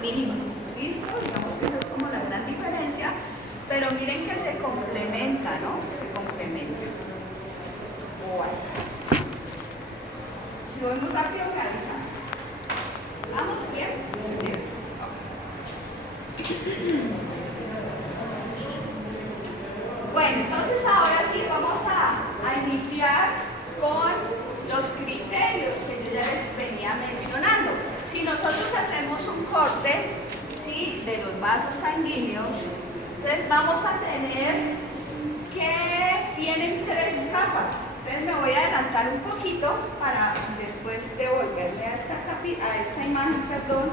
mínimo. ¿Listo? Digamos que esa es como la gran diferencia, pero miren que se complementa, ¿no? Se complementa. Bueno. Si voy muy rápido, me avisan. ¿Vamos bien? Sí. Bueno, entonces ahora sí vamos a iniciar con los criterios que yo ya les venía mencionando. Si nosotros hacemos un corte, ¿sí?, de los vasos sanguíneos, entonces vamos a tener que tienen 3 capas. Entonces me voy a adelantar un poquito para después devolverle a esta imagen, perdón.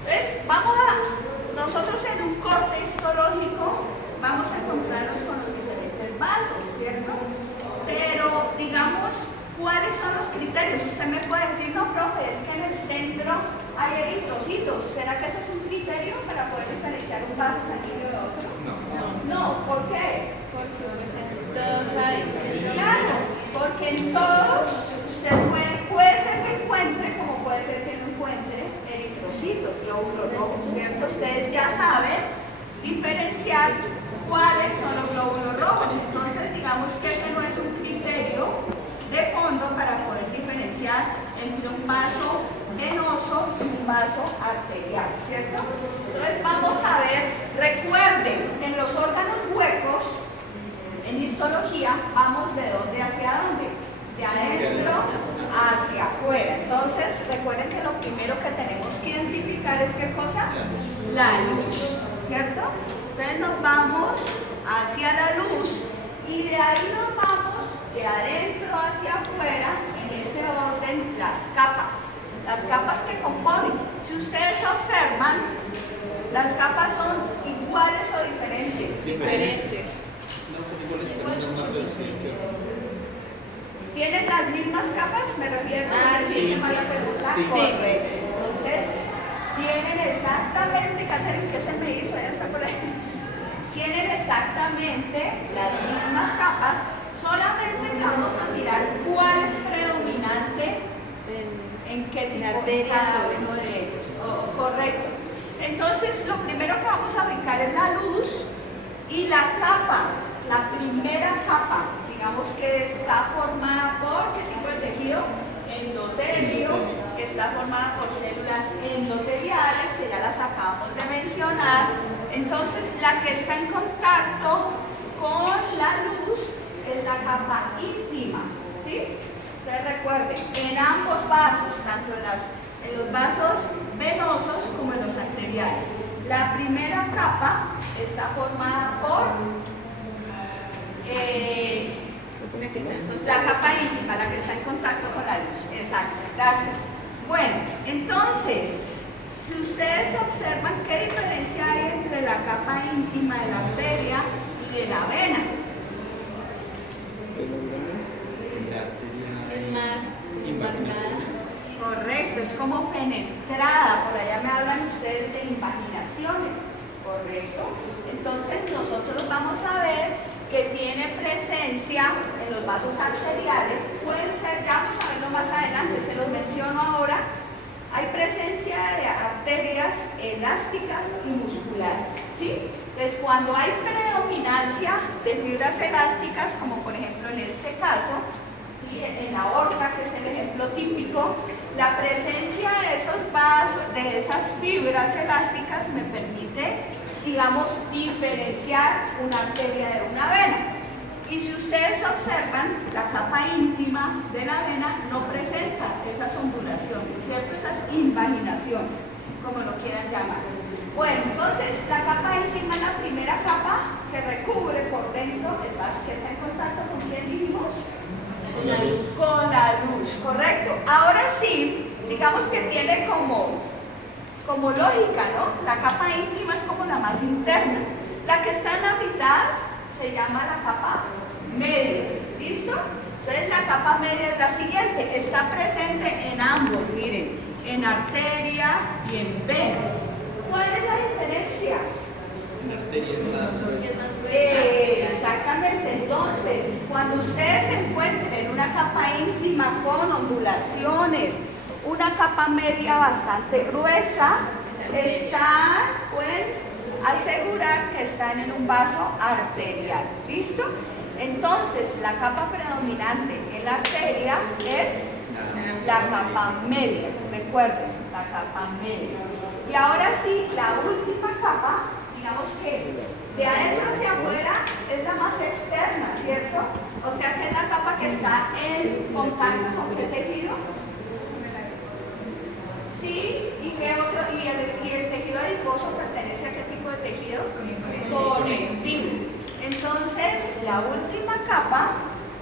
Entonces vamos nosotros en un corte histológico vamos a encontrarnos con los diferentes vasos, ¿cierto? Pero digamos, ¿cuáles son los criterios? Usted me puede decir, no, profe, es que en el centro hay eritrocitos. ¿Será que ese es un criterio para poder diferenciar un vaso sanguíneo de otro? No, ¿por qué? Porque todos hay. Claro, porque en todos usted puede ser que encuentre, como puede ser que no encuentre, eritrocitos, glóbulos rojos, ¿cierto? Ustedes ya saben diferenciar cuáles son los glóbulos rojos. Entonces, digamos que ese no es un criterio de fondo para poder diferenciar entre un vaso venoso y un vaso arterial, ¿cierto? Entonces, vamos a ver, recuerden, en los órganos huecos, en histología, vamos de dónde hacia dónde, de adentro hacia afuera. Entonces, recuerden que lo primero que tenemos que identificar es ¿qué cosa? La luz, ¿cierto? Entonces nos vamos hacia la luz y de ahí nos vamos de adentro hacia afuera, en ese orden, las capas que componen. Si ustedes observan, las capas son iguales o diferentes. Diferentes. ¿Tienen las mismas capas? Me refiero a sí. la pregunta. Sí. Correcto. Entonces, tienen exactamente, Catherine, ¿qué se me hizo? Ella está por ahí. Tienen exactamente las mismas capas, solamente que vamos a mirar cuál es predominante en qué tipo de cada uno de ellos. Correcto. Entonces, lo primero que vamos a ubicar es la luz y la capa, la primera capa, digamos que está formada por, ¿qué tipo de tejido? Endotelio, que está formada por células endoteliales, que ya las acabamos de mencionar. Entonces, la que está en contacto con la luz es la capa íntima, ¿sí? Entonces recuerden, en ambos vasos, tanto en los vasos venosos como en los arteriales, la primera capa está formada por la capa íntima, la que está en contacto con la luz. Exacto, gracias. Bueno, entonces, si ustedes observan, ¿qué diferencia hay entre la capa íntima de la arteria y de la vena? Es más invaginaciones. Correcto, es como fenestrada. Por allá me hablan ustedes de invaginaciones. Correcto. Entonces, nosotros vamos a ver que tiene presencia en los vasos arteriales. Pueden ser, ya vamos a verlo más adelante, se los menciono ahora. Hay presencia de arterias elásticas y musculares, ¿sí? Entonces, cuando hay predominancia de fibras elásticas, como por ejemplo en este caso, y en la aorta, que es el ejemplo típico, la presencia de esos vasos, de esas fibras elásticas, me permite, digamos, diferenciar una arteria de una vena. Y si ustedes observan, la capa íntima de la vena no presenta esas ondulaciones, ¿cierto? Esas invaginaciones, como lo quieran llamar. Bueno, entonces, la capa íntima es la primera capa que recubre por dentro el vaso que está en contacto con ¿quién dijimos? Con la luz. Con la luz, correcto. Ahora sí, digamos que tiene como lógica, ¿no? La capa íntima es como la más interna. La que está en la mitad se llama la capa media, ¿listo? Entonces la capa media es la siguiente, está presente en ambos, miren, en arteria y en vena. ¿Cuál es la diferencia? En arteria es más gruesa. Exactamente, entonces, cuando ustedes encuentren una capa íntima con ondulaciones, una capa media bastante gruesa, está asegurar que están en un vaso arterial. ¿Listo? Entonces, la capa predominante en la arteria es la capa media. Recuerden, la capa media. Y ahora sí, la última capa, digamos que de adentro hacia afuera es la más externa, ¿cierto? O sea que es la capa que está en contacto con el tejido. Sí, ¿y qué otro? ¿Y el tejido adiposo pertenece a qué tipo de tejido? Conectivo. Entonces, la última capa,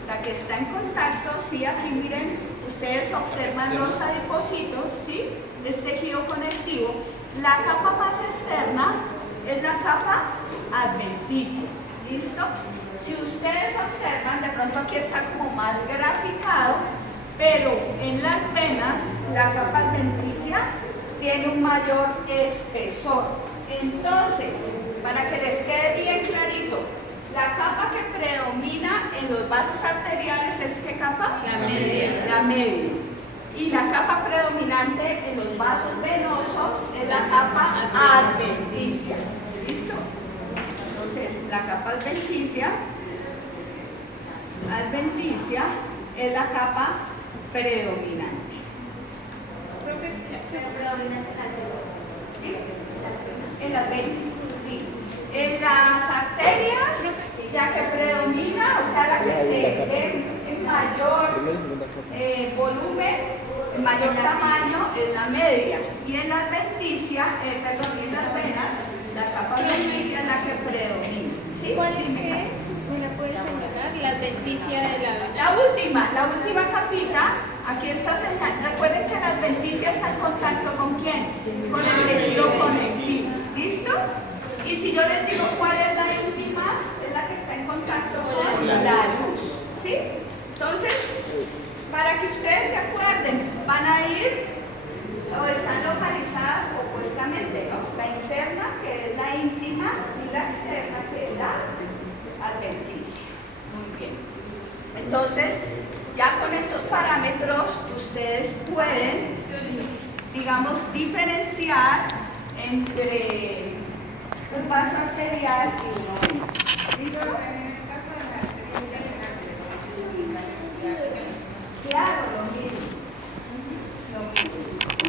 la que está en contacto, sí, aquí miren, ustedes observan los adipocitos, ¿sí? Es tejido conectivo. La capa más externa es la capa adventicia. ¿Listo? Si ustedes observan, de pronto aquí está como más graficado, pero en las venas la capa adventicia tiene un mayor espesor. Entonces, para que les quede bien clarito, la capa que predomina en los vasos arteriales es ¿qué capa? La media. La media. Y la capa predominante en los vasos venosos es la capa adventicia. ¿Listo? Entonces, la capa adventicia es la capa predominante. ¿Sí? En las venas, sí. En las arterias, ya que predomina, o sea, la que se ve en mayor volumen, en mayor tamaño, es la media. Y en la adventicia, perdón, en las venas, la capa adventicia es la que predomina. ¿Sí? ¿Cuál es Dime, que Karen. es? ¿Me la puedes señalar? La adventicia de la vena. La última capita, aquí está señalada. Recuerden que la adventicia está en contacto ¿con quién? Con el tejido conectivo. ¿Listo? Y si yo les digo cuál es la íntima, es la que está en contacto con la luz. ¿Sí? Entonces, para que ustedes se acuerden, van a ir o están localizadas opuestamente, ¿no? La interna, que es la íntima, y la externa, que es la adventicia. Muy bien. Entonces, ya con estos parámetros, ustedes pueden, digamos, diferenciar entre un vaso arterial y uno venoso. ¿Listo? Claro, lo mismo.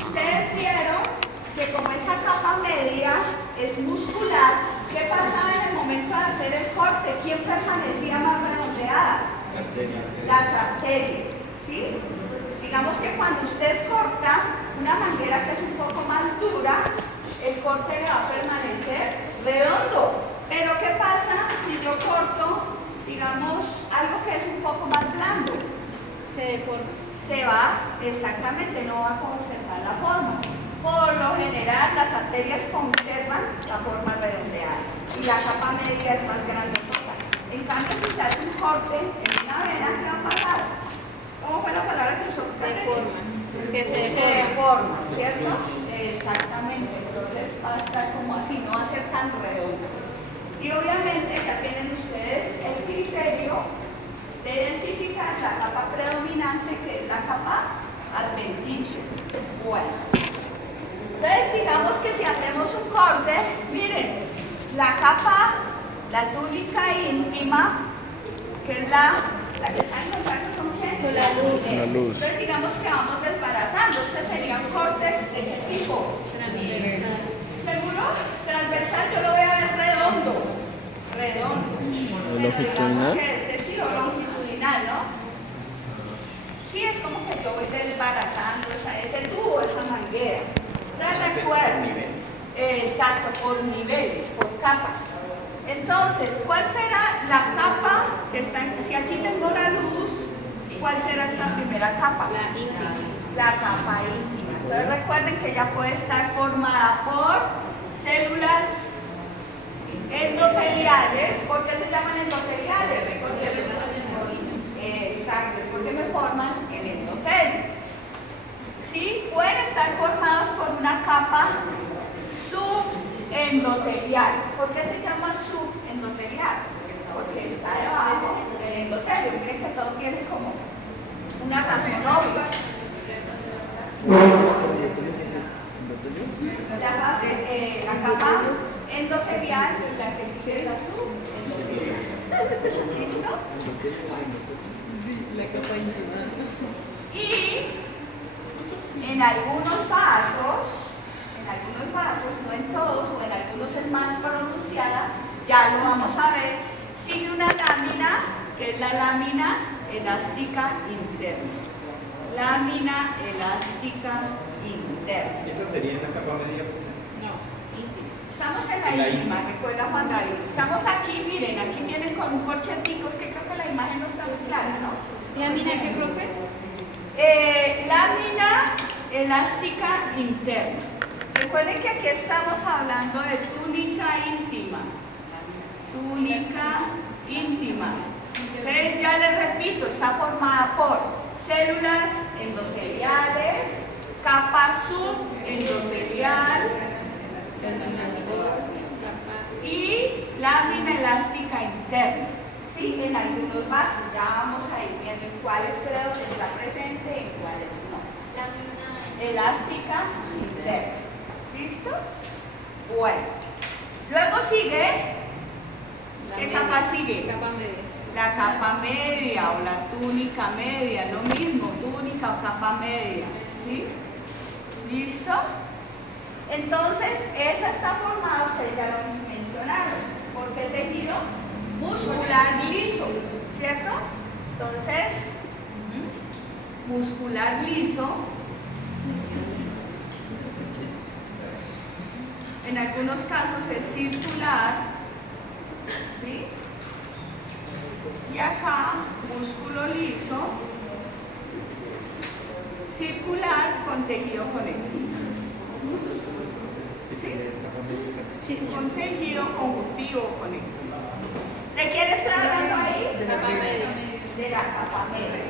Ustedes vieron que como esa capa media es muscular, ¿qué pasaba en el momento de hacer el corte? ¿Quién permanecía más redondeada? Las arterias. ¿Sí? Digamos que cuando usted corta una manguera que es un poco más dura, el corte le va a permanecer redondo. Pero ¿qué pasa si yo corto, digamos, algo que es un poco más blando? Se deforma. Se va, exactamente, no va a conservar la forma. Por lo general, las arterias conservan la forma redondeada y la capa media es más grande. En cambio, si se hace un corte en una vena, ¿qué va a pasar? ¿Cómo fue la palabra que usó? Deforma. Que se Se deforma. deforma, ¿cierto? Exactamente, entonces va a estar como así, no va a ser tan redondo. Y obviamente ya tienen ustedes el criterio de identificar la capa predominante, que es la capa adventicia. Bueno, entonces digamos que si hacemos un corte, miren, la capa, la túnica íntima, que es la que está en contacto con quién? Con la luz. Con la luz. Entonces digamos que vamos desbaratando. Este sería un corte de qué tipo. Transversal. ¿Seguro? Transversal yo lo voy a ver redondo. Redondo. Pero ¿Longitudinal? digamos que este sí, o longitudinal, ¿no? Sí, es como que yo voy desbaratando ese tubo, esa manguera. Entonces recuerden. Exacto, por niveles, por capas. Entonces, ¿cuál será la capa que está en, si aquí tengo la luz, cuál será esta primera capa? La íntima. La capa íntima. Entonces recuerden que ya puede estar formada por células endoteliales. ¿Por qué se llaman endoteliales? Exacto, porque me forman el endotelio. ¿Sí? Pueden estar formados por una capa subendotelial. ¿Por qué se llama subendotelial? Porque está debajo del endotelio. Miren que todo tiene como una razón obvia. La capa endotelial y la que sigue es la subendotelial. ¿Listo? Y en algunos vasos, no en todos, o en algunos es más pronunciada, ya lo vamos a ver, sigue una lámina, que es la lámina elástica interna. Lámina elástica interna. Esa sería en la capa media. No, íntima. Estamos en la íntima, recuerda Juan David. Estamos aquí, miren, aquí vienen con un corcheticos, que creo que la imagen no está muy clara, ¿no? ¿Lámina qué, profe? Lámina elástica interna. Recuerden que aquí estamos hablando de túnica íntima. Túnica íntima. Entonces, ya les repito, está formada por células endoteliales, capa subendotelial y lámina elástica interna. Sí, en algunos vasos, ya vamos a ir viendo en cuáles creo que está presente y en cuáles no. Elástica interna. ¿Listo? Bueno. Luego sigue. ¿Qué capa sigue? Capa media. La capa media o la túnica media, lo mismo, túnica o capa media. ¿Sí? ¿Listo? Entonces, esa está formada, ustedes ya lo mencionaron, porque el tejido muscular liso, ¿cierto? Entonces, muscular liso, en algunos casos es circular, ¿sí? Y acá, músculo liso, circular con tejido conectivo. ¿Sí? Sí, señor. Con tejido conjuntivo conectivo. ¿De quién estoy hablando ahí? Capa media. De la capa media.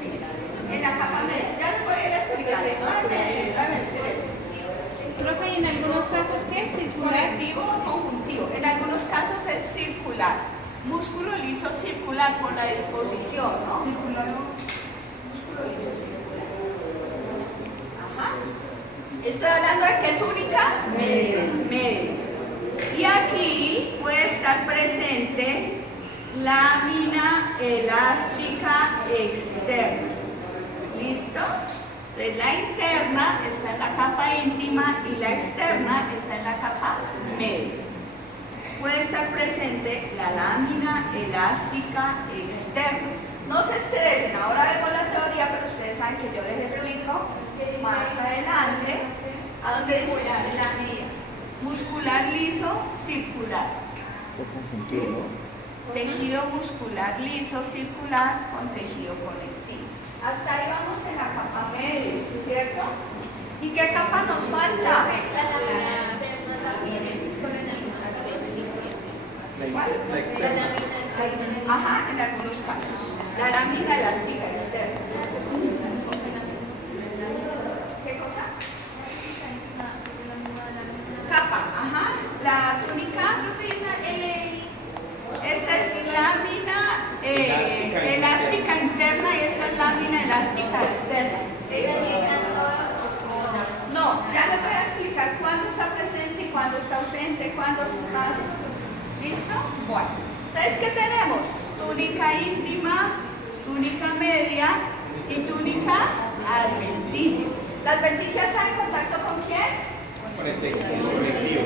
Sí, en la capa media. Ya les voy a ir explicando. No me estresen. Profe, ¿y en algunos casos qué? ¿Circular? Conectivo o conjuntivo. En algunos casos es circular. Músculo liso circular por la disposición, ¿no? Circular. Músculo liso circular. Ajá. Estoy hablando de qué túnica? Media. Media. Y aquí puede estar presente lámina elástica externa. ¿Listo? Entonces la interna está en la capa íntima y la externa está en la capa media. Puede estar presente la lámina elástica externa. No se estresen, ahora vemos la teoría, pero ustedes saben que yo les explico más adelante. ¿A dónde dice? Muscular liso, circular. Tejido muscular liso, circular con tejido conectivo. Hasta ahí vamos en la capa media, ¿cierto? ¿Y qué capa nos falta? La externa. Ajá, en algunos casos. La lámina elástica externa. ¿Qué cosa? Capa, ajá. La túnica. Esta es lámina elástica interna y esta es lámina elástica externa. ¿Sí? No, ya les voy a explicar cuándo está presente y cuándo está ausente, cuándo está... ¿Listo? Bueno, entonces, ¿qué tenemos? Túnica íntima, túnica media y túnica adventicia. ¿La adventicia está en contacto con quién? Con el tejido conectivo.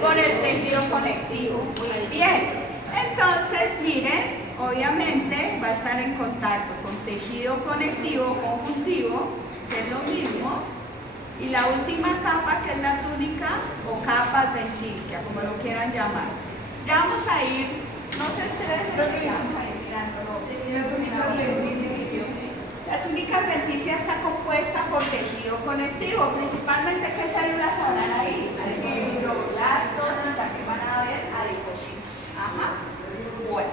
Con el tejido conectivo. Muy bien. Entonces, miren, obviamente va a estar en contacto con tejido conectivo conjuntivo, que es lo mismo, y la última capa, que es la túnica o capa adventicia, como lo quieran llamar. Ya vamos a ir, no se estresen, porque ya vamos a ir mirándolo. La túnica adventicia está compuesta por tejido conectivo, principalmente ¿qué células habrán ahí? Fibroblastos y también van a haber adipocitos. Ajá. Bueno.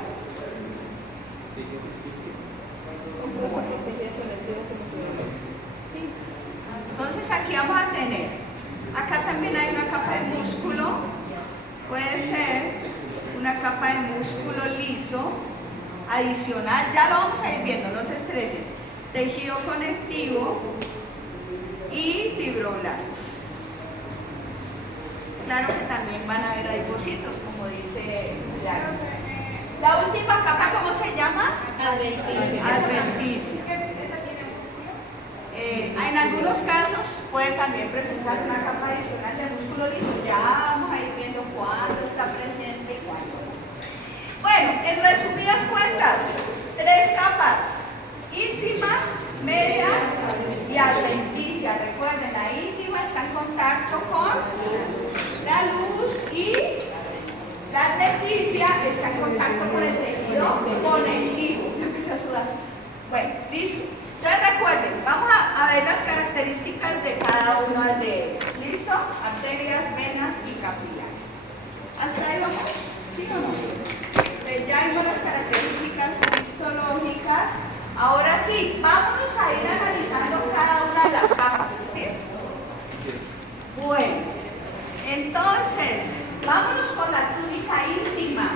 Entonces aquí vamos a tener, acá también hay una capa de músculo, puede ser una capa de músculo liso adicional, ya lo vamos a ir viendo, no se estresen, tejido conectivo y fibroblastos. fibroblastos. Claro que también van a haber adipocitos, como dice Clara. La última capa, ¿cómo se llama? Adventicia. Adventicia. En algunos casos puede también presentar una capa adicional de músculo liso. Ya vamos a ir viendo cuándo está presente y cuándo no. Bueno, en resumidas cuentas, 3 capas: íntima, media y adventicia. Recuerden, la íntima está en contacto con la luz y la adventicia está en contacto con el tejido conectivo. Ya empecé a sudar. Bueno, listo. Entonces recuerden, vamos a ver las características de cada uno de ellos. ¿Listo? Arterias, venas y capilares. ¿Hasta ahí vamos? ¿Sí o no? Entonces ya vimos las características histológicas. Ahora sí, vámonos a ir analizando cada una de las capas. ¿Sí? Bueno, entonces, vámonos con la túnica íntima.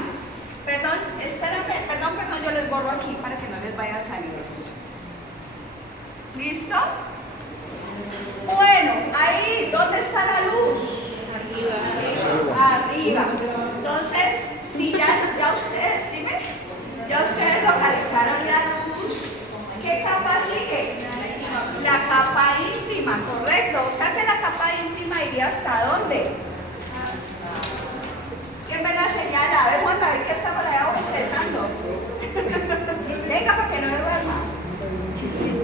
Perdón, espérame, perdón, yo les borro aquí para que no les vaya a salir esto. ¿Listo? Bueno, ahí, ¿dónde está la luz? Arriba. Entonces, si ya ustedes, dime, ya ustedes localizaron la luz, ¿qué capa sigue? La capa íntima, correcto. O sea que la capa íntima iría ¿hasta dónde? ¿Quién me la señala? A ver, Juan David, que está por allá bostezando. Venga, para que no me duerma.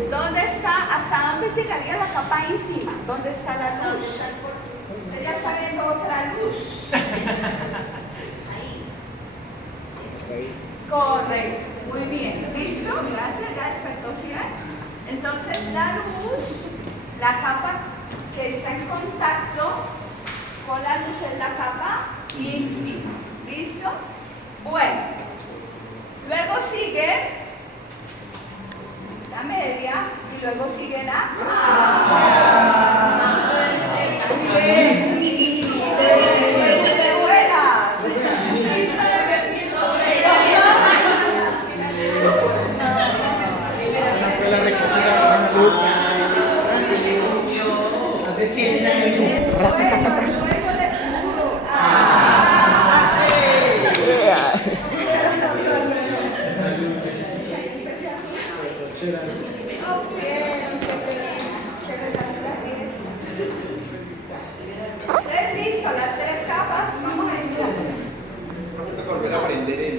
¿Dónde está? ¿Hasta dónde llegaría la capa íntima? ¿Dónde está la luz? Usted ya está viendo otra luz. Ahí. Correcto. Muy bien. ¿Listo? Gracias. Ya despertó, ¿sí? Entonces, la luz, la capa que está en contacto con la luz es la capa íntima. ¿Listo? Bueno. Luego sigue la media y luego sigue la La recogida con la luz. Hace chiste. Listo, las 3 capas, vamos a ir. Falta volver a aprender el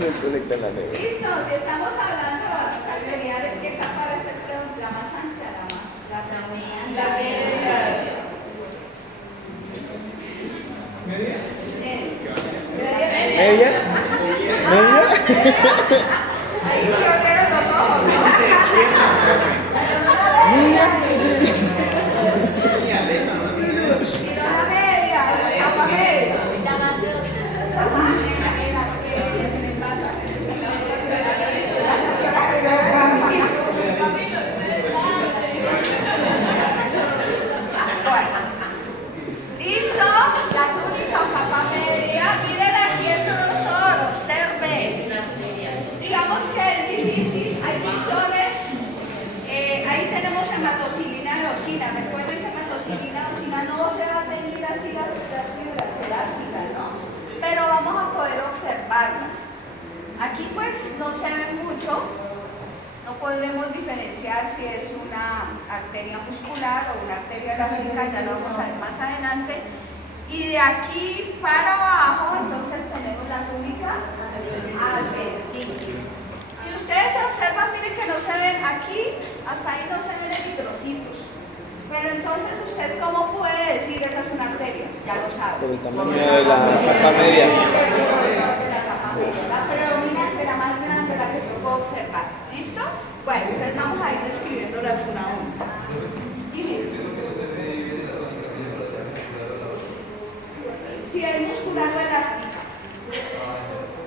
Listo, si estamos hablando de bases arteriales, ¿qué capa debe ser la más ancha? La media. ¿Media? Ahí se abrieron los ojos. Y no la media, la capa media. Listo, la túnica o capa media. Miren aquí el grosor, observen. Digamos que es difícil, hay pinzones. Ahí tenemos hematocilina y eosina. Recuerden que hematocilina y eosina no se va a tener así las fibras elásticas, ¿no? Pero vamos a poder observarlas. Aquí pues no se ve mucho, no podremos diferenciar si es una arteria muscular o una arteria elástica, ya lo vamos a ver más adelante. Y de aquí para abajo entonces tenemos la túnica adventicia. Si ustedes observan, miren que no se ven aquí, hasta ahí no se ven eritrocitos. Pero entonces, ¿usted cómo puede decir esa es una arteria? Ya lo sabe. Por el tamaño de la capa media. La predominante, la más grande, la que yo puedo observar. ¿Listo? Bueno, entonces vamos a ir describiéndolas una a una. Y miren. si es muscular o elástica.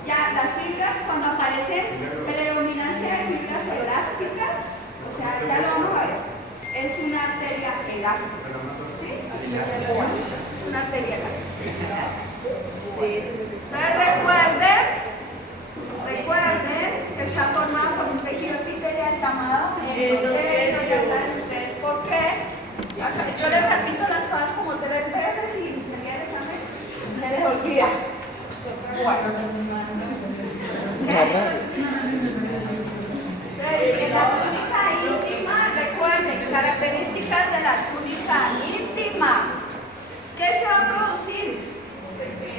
Ya, las fibras cuando aparecen predominancia de fibras elásticas, o sea, ya lo vamos a ver, es una arteria elástica. ¿Sí? Bueno, es una arteria elástica. Entonces recuerden que está formada por un tejido epitelial llamado endotelio. Ya saben ustedes por qué. Yo les repito las cosas como 3 veces y el día del examen se les olvida. Bueno. Entonces, en la túnica íntima, recuerden, características de la túnica íntima. ¿Qué se va a producir?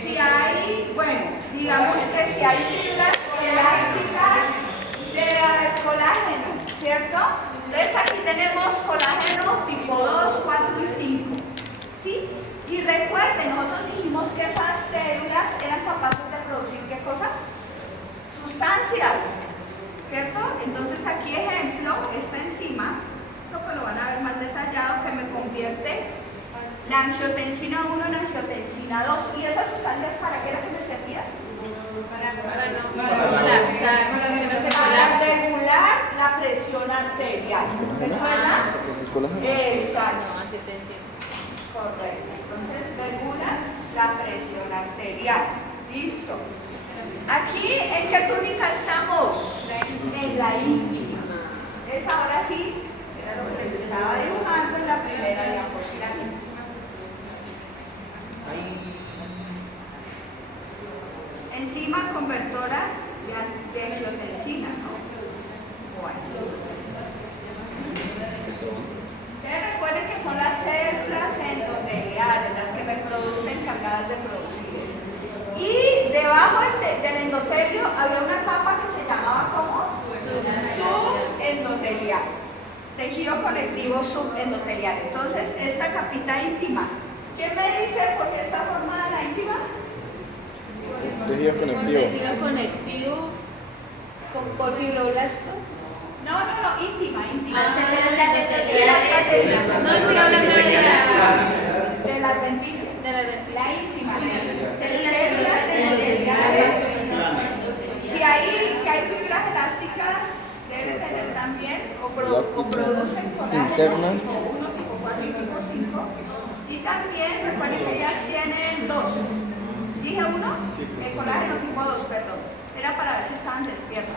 Si hay, bueno, digamos que si hay fibras elásticas de colágeno, ¿cierto? Entonces aquí tenemos colágeno tipo 2, 4 y 5, ¿sí? Y recuerden, nosotros dijimos que esas células eran capaces de producir, ¿qué cosa? Sustancias, ¿cierto? Entonces aquí ejemplo, esta enzima, esto pues lo van a ver más detallado, que me convierte la angiotensina 1 en angiotensina 2. ¿Y esas sustancias para qué era que me servían? Para no colapsar, para que no se Para colapse. regular la presión arterial. ¿Recuerdas? Exacto. No, antihipertensión. Correcto. Entonces regula la presión arterial. Listo. Aquí, ¿en qué túnica estamos? En la íntima. Entonces ahora sí, era lo que les estaba dibujando en la primera diapositiva. Enzima convertora de angiotensina, ¿no? Bueno. Ustedes recuerden que son las células endoteliales las que me producen, cargadas de producir. Y debajo del endotelio había una capa que se llamaba como subendotelial. Tejido conectivo subendotelial. Entonces, esta capita íntima, ¿qué me dice por qué está formada la íntima? Tejido conectivo. Tejido conectivo por fibroblastos. No, íntima. Ah, De las categorías. No estoy hablando de la De la adventicia. adventicia. La íntima. Células endoteliales. Si hay fibras elásticas, debe tener también o producen colágeno Interna. tipo 1, tipo 4 y tipo 5. Y también recuerden que ellas tienen 2. ¿Dije 1? El colágeno tipo 2, perdón. Era para ver si estaban despiertos.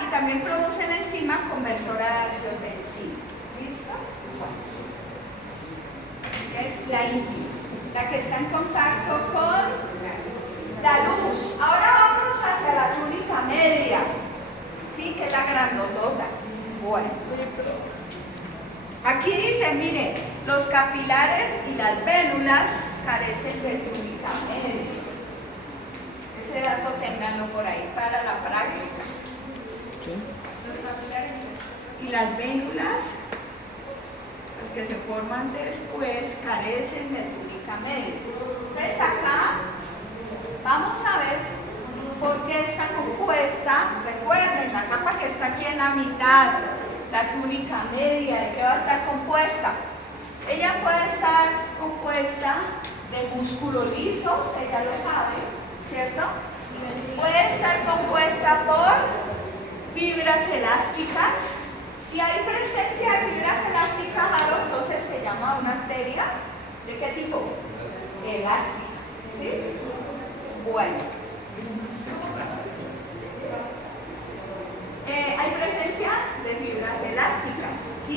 Y también produce la enzima conversora de angiotensina. ¿Listo? Es la íntima, la que está en contacto con la luz. Ahora vámonos hacia la túnica media, ¿sí? Que es la grandotota. Bueno. Aquí dice, miren, los capilares y las vénulas carecen de túnica media. Ese dato ténganlo por ahí para la práctica. Los capilares y las vénulas, las que se forman después, carecen de túnica media. Entonces acá vamos a ver por qué está compuesta. Recuerden, la capa que está aquí en la mitad, la túnica media, ¿de qué va a estar compuesta? Ella puede estar compuesta de músculo liso, que ya lo saben, ¿cierto? Puede estar compuesta por fibras elásticas. Si hay presencia de fibras elásticas, entonces se llama una arteria. ¿De qué tipo? Elástica. ¿Sí? Bueno. Hay presencia de fibras elásticas, ¿sí?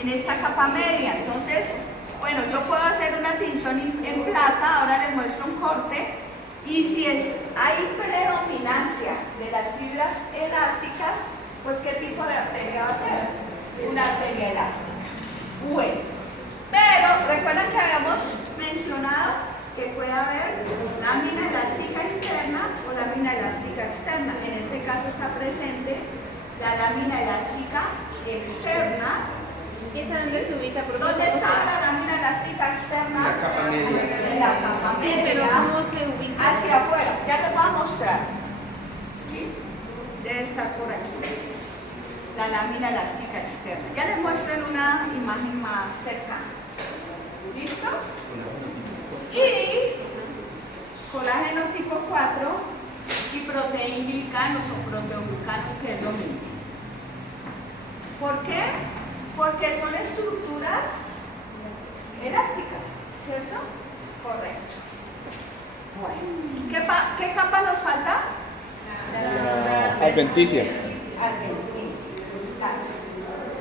En esta capa media. Entonces, bueno, yo puedo hacer una tinción en plata, ahora les muestro un corte. Y si hay predominancia de las fibras elásticas, pues ¿qué tipo de arteria va a ser? Una arteria elástica. Bueno, pero recuerden que habíamos mencionado que puede haber lámina elástica interna o lámina elástica externa. En este caso está presente la lámina elástica externa. ¿Y esa dónde se ubica? Porque ¿Dónde estaba la lámina elástica externa? La capa media. En la capa Sí, media. pero ¿cómo se ubica? Hacia afuera, ya les voy a mostrar. ¿Sí? Debe estar por aquí. La lámina elástica externa. Ya les muestro en una imagen más cercana. ¿Listo? colágeno tipo 4 y proteoglicanos o proteoglucanos, que es lo mismo. ¿Por qué? Porque son estructuras elásticas, ¿cierto? Correcto. Bueno, ¿qué capa nos falta? La adventicia. Adventicia.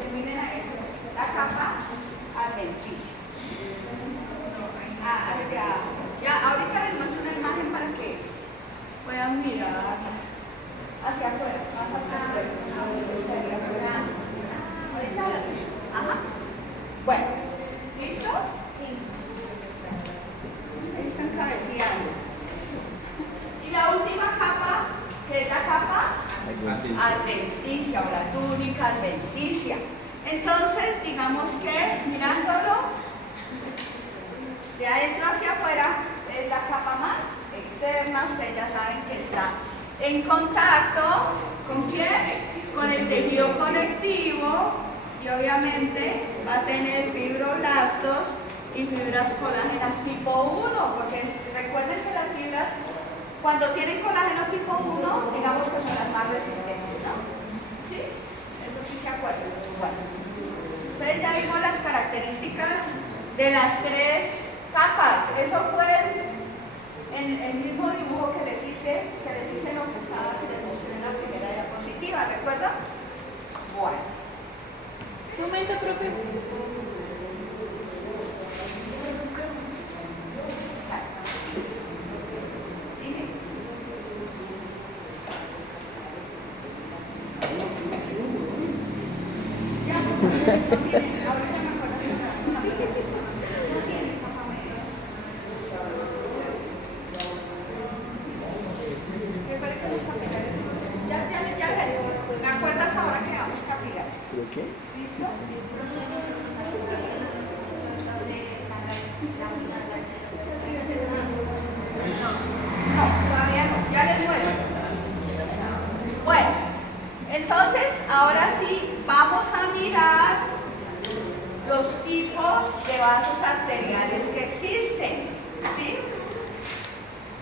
Terminen ahí. La capa adventicia. Ya, ahorita les muestro una imagen para que puedan mirar hacia afuera, más hacia afuera. Ahorita. Ajá. Bueno, ¿listo? Sí. Ahí están cabeceando. Y la última capa, que es la capa adventicia o la túnica adventicia. Entonces, digamos que mirándolo de adentro hacia afuera es la capa más externa. Ustedes ya saben que está en contacto ¿con quién? Con el tejido conectivo y obviamente va a tener fibroblastos y fibras colágenas tipo 1, porque recuerden que las fibras cuando tienen colágeno tipo 1, digamos que son las más resistentes, ¿no? ¿Sí? Eso sí se acuerdan. Bueno, ustedes ya vimos las características de las 3 capas. Eso fue el mismo dibujo que les hice lo que les mostré en la primera diapositiva, ¿recuerdan? Bueno. Un momento, profe. ¿Pero qué? No, todavía no, ya les muestro. Bueno, entonces ahora sí vamos a mirar los tipos de vasos arteriales que existen, ¿sí?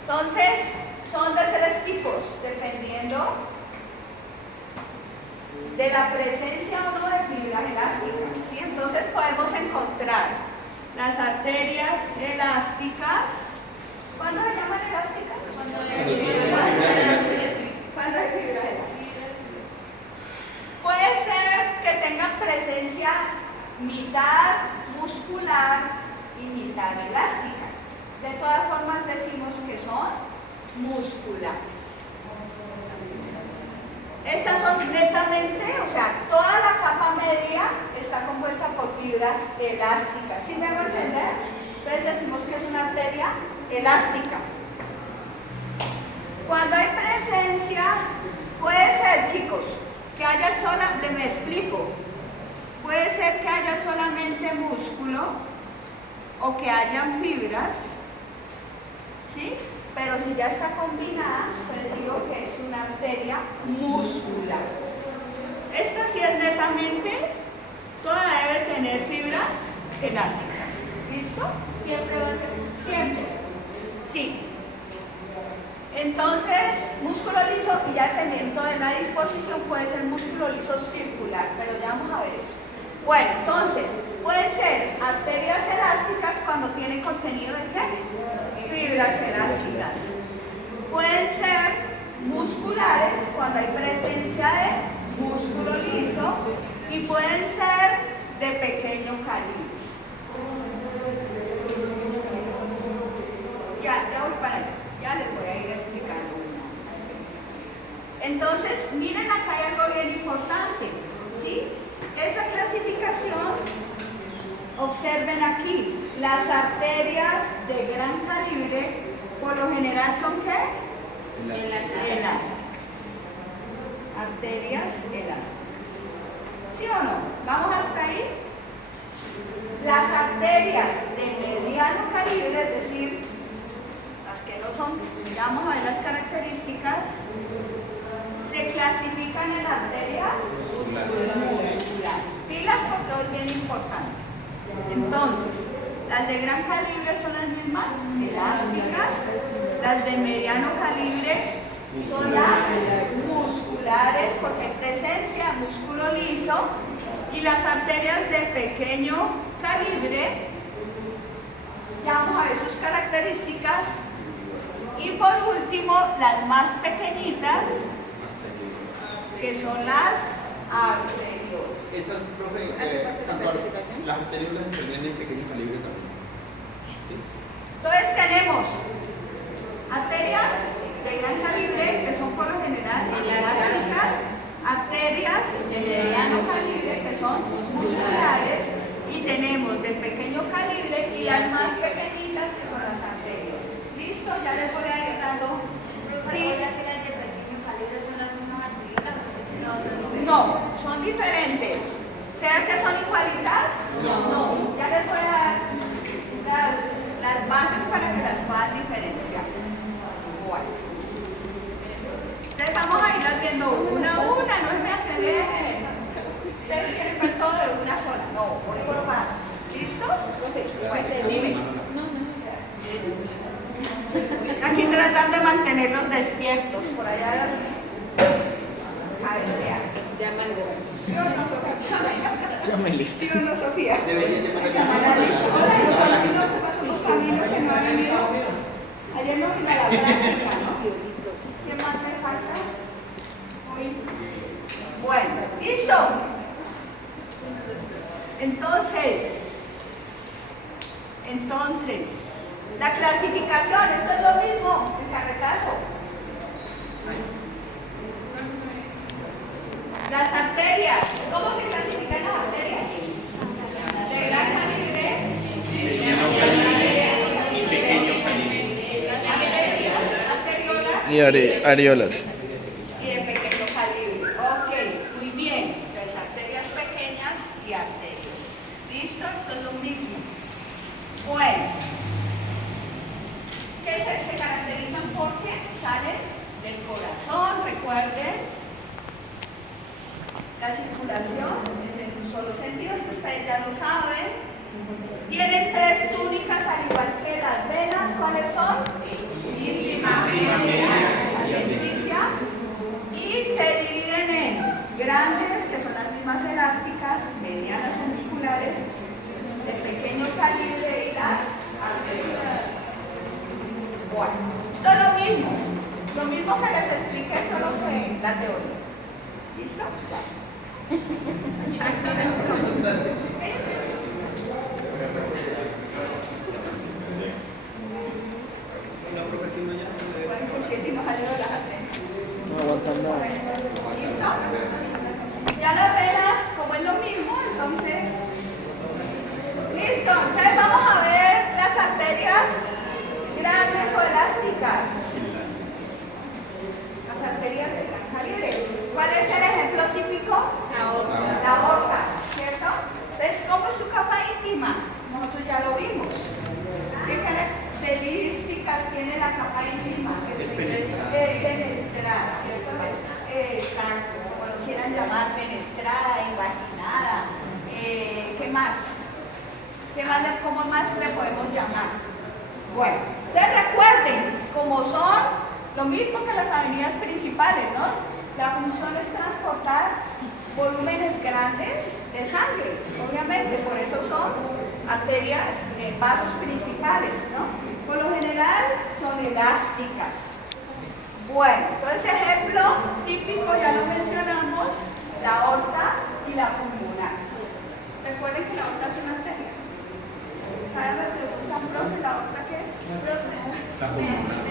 Entonces, son de 3 tipos, dependiendo de la presencia o no de fibras elásticas, ¿sí? Entonces podemos encontrar las arterias elásticas. ¿Cuándo se llaman elásticas? Cuando hay fibras elásticas. Puede ser que tengan presencia mitad muscular y mitad elástica. De todas formas decimos que son musculares. Estas son netamente, o sea, toda la capa media está compuesta por fibras elásticas. ¿Sí me hago entender? Entonces decimos que es una arteria elástica. Cuando hay presencia, puede ser, chicos, que haya me explico, puede ser que haya solamente músculo o que hayan fibras, ¿sí? Pero si ya está combinada, pues digo que es una arteria muscular. Esta sí es netamente, toda debe tener fibras elásticas. ¿Listo? Siempre va a ser. Siempre. Sí. Entonces, músculo liso, y ya dependiendo de la disposición, puede ser músculo liso circular, pero ya vamos a ver eso. Bueno, entonces, puede ser arterias elásticas cuando tienen contenido de qué? Fibras elásticas. Pueden ser musculares cuando hay presencia de músculo liso y pueden ser de pequeño calibre. Ya voy para allá, ya les voy a ir explicando una. Entonces, miren acá hay algo bien importante, ¿sí? Esa clasificación, observen aquí, las arterias de gran calibre, por lo general son ¿qué? Elásticas. Arterias elásticas. ¿Sí o no? ¿Vamos hasta ahí? Las arterias de mediano calibre, es decir, las que no son, ya vamos a ver las características, se clasifican en arterias musculares. Pilas porque es bien importante. Entonces, las de de gran calibre son las mismas, elásticas. Las de mediano calibre son las musculares porque hay presencia, músculo liso. Y las arterias de pequeño calibre, ya vamos a ver sus características. Y por último, las más pequeñitas, que son las arteriosas. Esas, profe, las anteriores las entendían en pequeño calibre también. ¿Sí? Entonces tenemos arterias de gran calibre, que son por lo general elásticas, arterias de mediano calibre, que son musculares, y tenemos de pequeño calibre y las más pequeñitas, que son las arterias. ¿Listo? Ya les voy a ir dando tips. No, son diferentes. ¿Será que son igualitas? No. Ya les voy a dar las bases para que las puedan diferenciar. Bueno. Entonces vamos a irlas viendo una a una, no me aceleren. Ustedes quieren ver todo de una sola. No, voy por más. ¿Listo? Bueno, dime. Aquí tratando de mantenerlos despiertos. Por allá. A ver, sea. Llama al gobierno. ¿Sí o no, Sofía? Ya me listo. ¿Sí o no, Sofía? Deberían llamar a Llamar a Listo. Hola, Listo. ¿Qué pasó con Camilo que no ha venido? Ayer no vino a la práctica, ¿no? ¿Qué más me falta? Hoy. Bueno, ¿listo? Entonces, la clasificación, esto es lo mismo, el carretazo. Las arterias, ¿cómo se clasifican las arterias? De gran calibre, y pequeño calibre. arterias, arteriolas Y areolas. y de pequeño calibre. Ok, muy bien. Las arterias pequeñas y arterias. ¿Listo? Esto es lo mismo. Bueno, que se caracterizan porque salen del corazón, recuerden. La circulación es en un solo sentido, esto ustedes ya lo saben. Tienen tres túnicas al igual que las venas. ¿Cuáles son? Íntima, adventicia. Y se dividen en grandes, que son las mismas elásticas, medianas o musculares, de pequeño calibre y las arterias. Bueno, esto es lo mismo que les expliqué, solo que la teoría. ¿Listo? Exactamente lo mismo. No, profe, aquí no ya. 47 y nos salió las arterias. No aguantan nada. ¿Listo? Ya las venas, como es lo mismo, entonces. Listo, entonces vamos a ver las arterias grandes o elásticas. Las arterias de gran calibre. ¿Cuál es el ejemplo típico? La aorta, ¿cierto? Entonces, ¿cómo es su capa íntima? Nosotros ya lo vimos. ¿Qué características tiene la capa íntima? Es fenestrada. Es fenestrada, ¿cierto? Exacto, como lo quieran llamar, fenestrada, invaginada. ¿Qué más? ¿Cómo más le podemos llamar? Bueno, entonces recuerden, como son lo mismo que las avenidas principales, ¿no? La función es transportar volúmenes grandes de sangre, obviamente, por eso son arterias, vasos principales, ¿no? Por lo general son elásticas. Bueno, entonces ejemplo típico, ya lo mencionamos, la aorta y la pulmonar. Recuerden que la aorta es una arteria. Cada vez que preguntan, profe, ¿la aorta qué es? La pulmonar.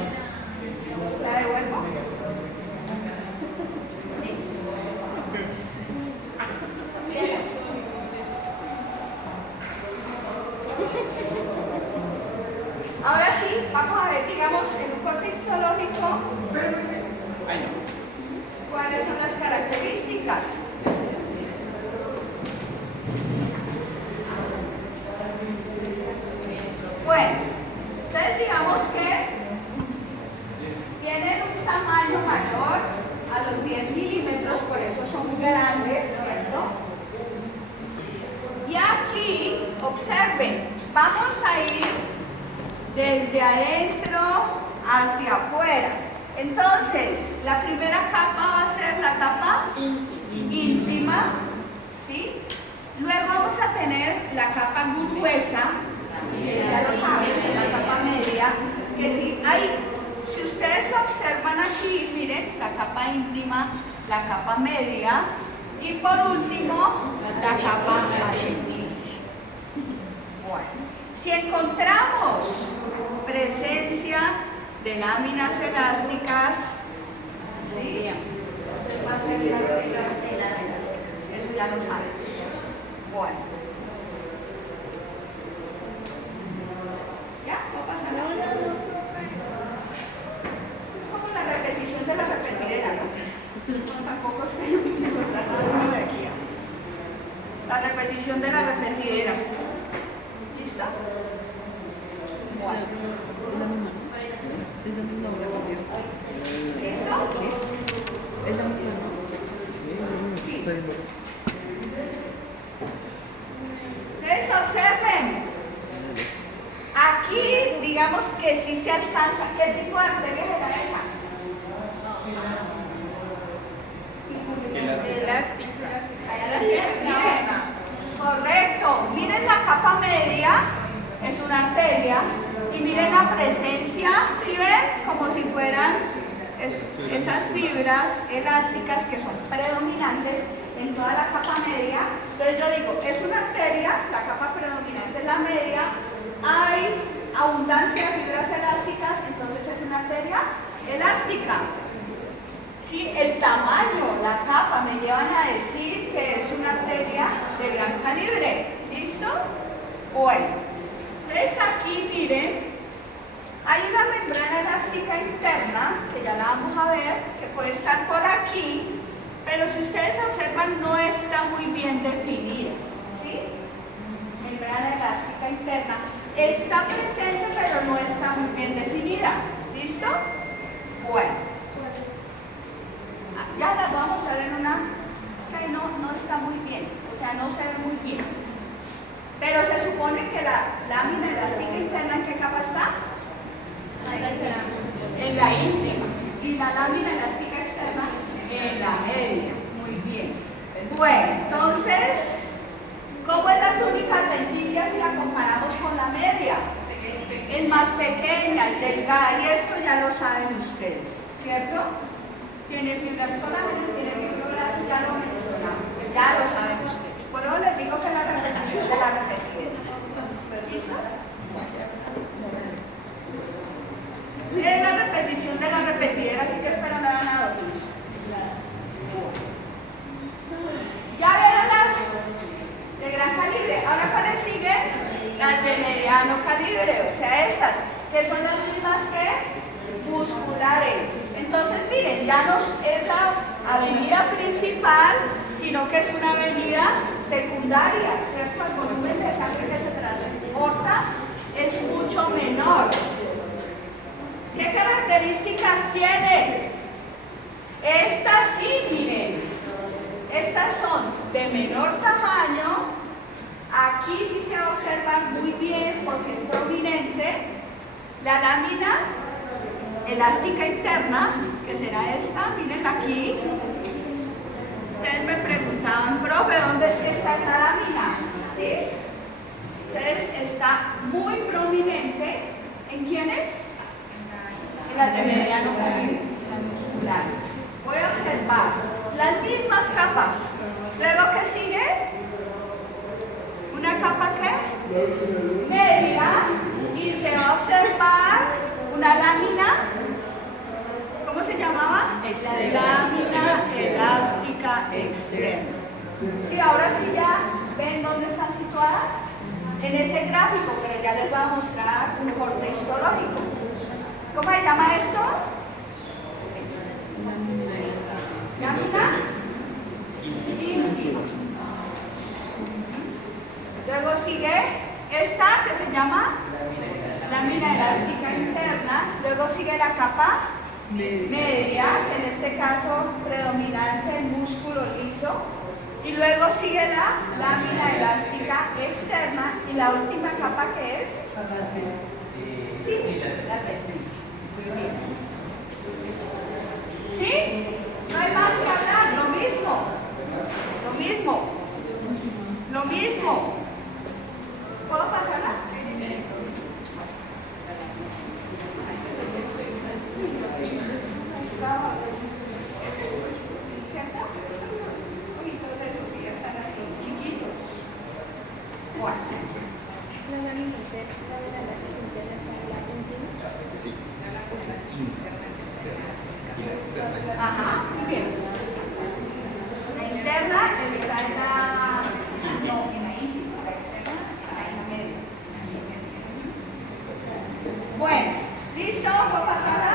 ¿La devuelvo? Ahora sí, vamos a ver, digamos, en un corte histológico, Ay, no. cuáles son las características. Bueno, entonces digamos que tienen un tamaño mayor a los 10 milímetros, por eso son grandes, ¿cierto? Y aquí, observen, vamos a ir desde adentro hacia afuera. Entonces, la primera capa va a ser la capa íntima, ¿sí? Luego vamos a tener la capa gruesa, que ya lo saben, la capa media, que si ustedes observan aquí, miren, la capa íntima, la capa media, y por último, la capa adventicia. Bueno, si encontramos presencia de láminas elásticas, ¿sí? Va a ser eso ya lo saben. Bueno. ¿Ya? ¿No pasa nada? Es como la repetición de la repetidera, ¿no? No, tampoco estoy tratando de aquí. La repetición de la repetidera. ¿Listo? Bueno. ¿Listo? Sí. Ustedes observen. Aquí, digamos que sí se alcanza. ¿Qué tipo de arteria era esa? Elástica. Allá la tienes, miren. Correcto. Miren la capa media, es una arteria. Y miren la presencia, ¿sí ven? Como si fueran esas fibras elásticas que son predominantes en toda la capa media. Entonces yo digo, es una arteria, la capa predominante es la media, hay abundancia de fibras elásticas, entonces es una arteria elástica. Sí, el tamaño, la capa me llevan a decir que es una arteria de gran calibre. ¿Listo? Bueno, entonces aquí miren, hay una membrana elástica interna, que ya la vamos a ver, que puede estar por aquí, pero si ustedes observan no está muy bien definida, ¿sí? Membrana elástica interna. Está presente, pero no está muy bien definida. ¿Listo? Bueno. Ya la voy a mostrar en una, que no está muy bien, o sea, no se ve muy bien. Pero se supone que la lámina elástica interna, ¿en qué capa está? En la íntima. Y la lámina elástica externa en la media. Muy bien. Bueno, entonces, ¿cómo es la túnica adventicia si la comparamos con la media? Es más pequeña, es delgada, y esto ya lo saben ustedes, ¿cierto? Tiene fibras colágenas, tiene fibras, ya lo mencionamos, ya lo saben ustedes. Por eso les digo que es la repetición de la repetidera. ¿Listo? Es la repetición de la repetidera, así que espero me van a dormir. Ya vieron las de gran calibre. Ahora cuáles siguen, las de mediano calibre, o sea estas, que son las mismas que musculares. Entonces miren, ya no es la avenida principal, sino que es una avenida secundaria, ¿cierto? El volumen de sangre que se transporta es mucho menor. ¿Qué características tiene? Estas sí, miren, estas son de menor tamaño. Aquí sí se observan muy bien porque es prominente la lámina elástica interna, que será esta, mírenla aquí. Ustedes me preguntaban, profe, ¿dónde es que está esta lámina? ¿Sí? Entonces está muy prominente. ¿En quiénes? En las de mediano calibre, las musculares. Voy a observar las mismas capas. Luego, ¿qué sigue? ¿Una capa qué? Media. Y se va a observar una lámina. ¿Cómo se llamaba? Lámina elástica externa. Sí, ahora sí ya ven dónde están situadas. En ese gráfico, pero ya les voy a mostrar un corte histológico. ¿Cómo se llama esto? Lámina íntima. Luego sigue esta que se llama lámina elástica interna. Luego sigue la capa media, que en este caso predominante el músculo liso. Y luego sigue la lámina elástica externa. Y la última capa, que es Bueno, ¿listo? ¿Puedo pasarla?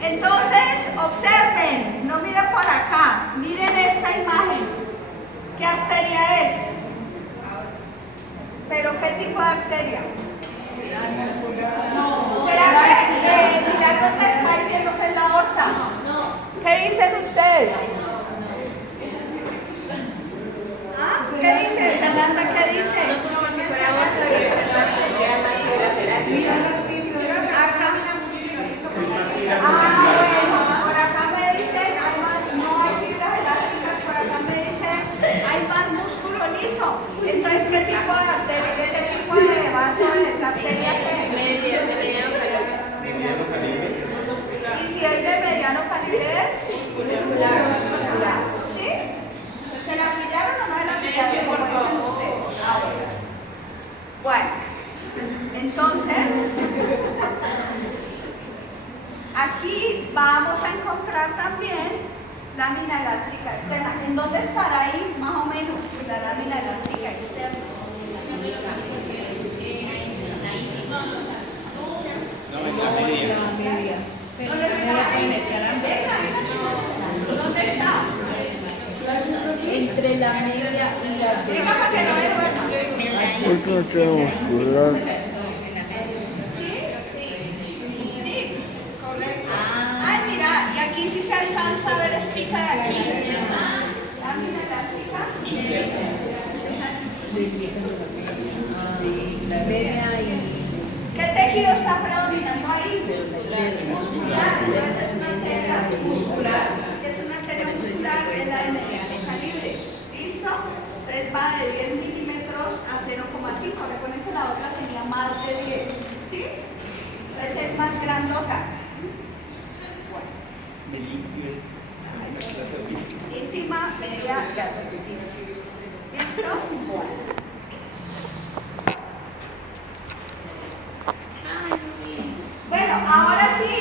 Entonces, observen, no miren por acá, miren esta imagen. ¿Qué arteria es? ¿Pero qué tipo de arteria? ¿Será que Milagro te está diciendo que es la aorta? ¿Qué dicen ustedes? ¿Ah? ¿Qué dice? Fernanda, ¿qué dice? Acá. Bueno, por acá me dicen, no hay fibras elásticas, por acá me dicen, hay más músculo liso. Entonces, ¿qué tipo de arteria, qué tipo de vaso de esa arteria es? De mediano calibre. Mediano calibre. Y si es de mediano calibre es muscular. ¿Sí? ¿Se la pillaron o no se la pillaron? Como dicen ustedes. Bueno, entonces, aquí vamos a encontrar también lámina elástica externa. ¿En dónde estará ahí, más o menos, la lámina elástica externa? No, en la media. ¿Dónde está? Entre la media y la Diga para que no me duerma. ¿Por qué no queda muscular? Sí, correcto. Ay, mira, y aquí sí se alcanza a ver estica de aquí. Lámina elástica. la media y ¿Qué tejido está predominando ahí? Muscular. Entonces es una arteria muscular. Si es una arteria muscular, es la de mediano calibre. ¿Listo? Entonces va de 10 milímetros a 0,5. Recuerden que la otra tenía más de 10. ¿Sí? Entonces es más grandota. Íntima, media y alta. ¿Listo? Bueno, ahora sí.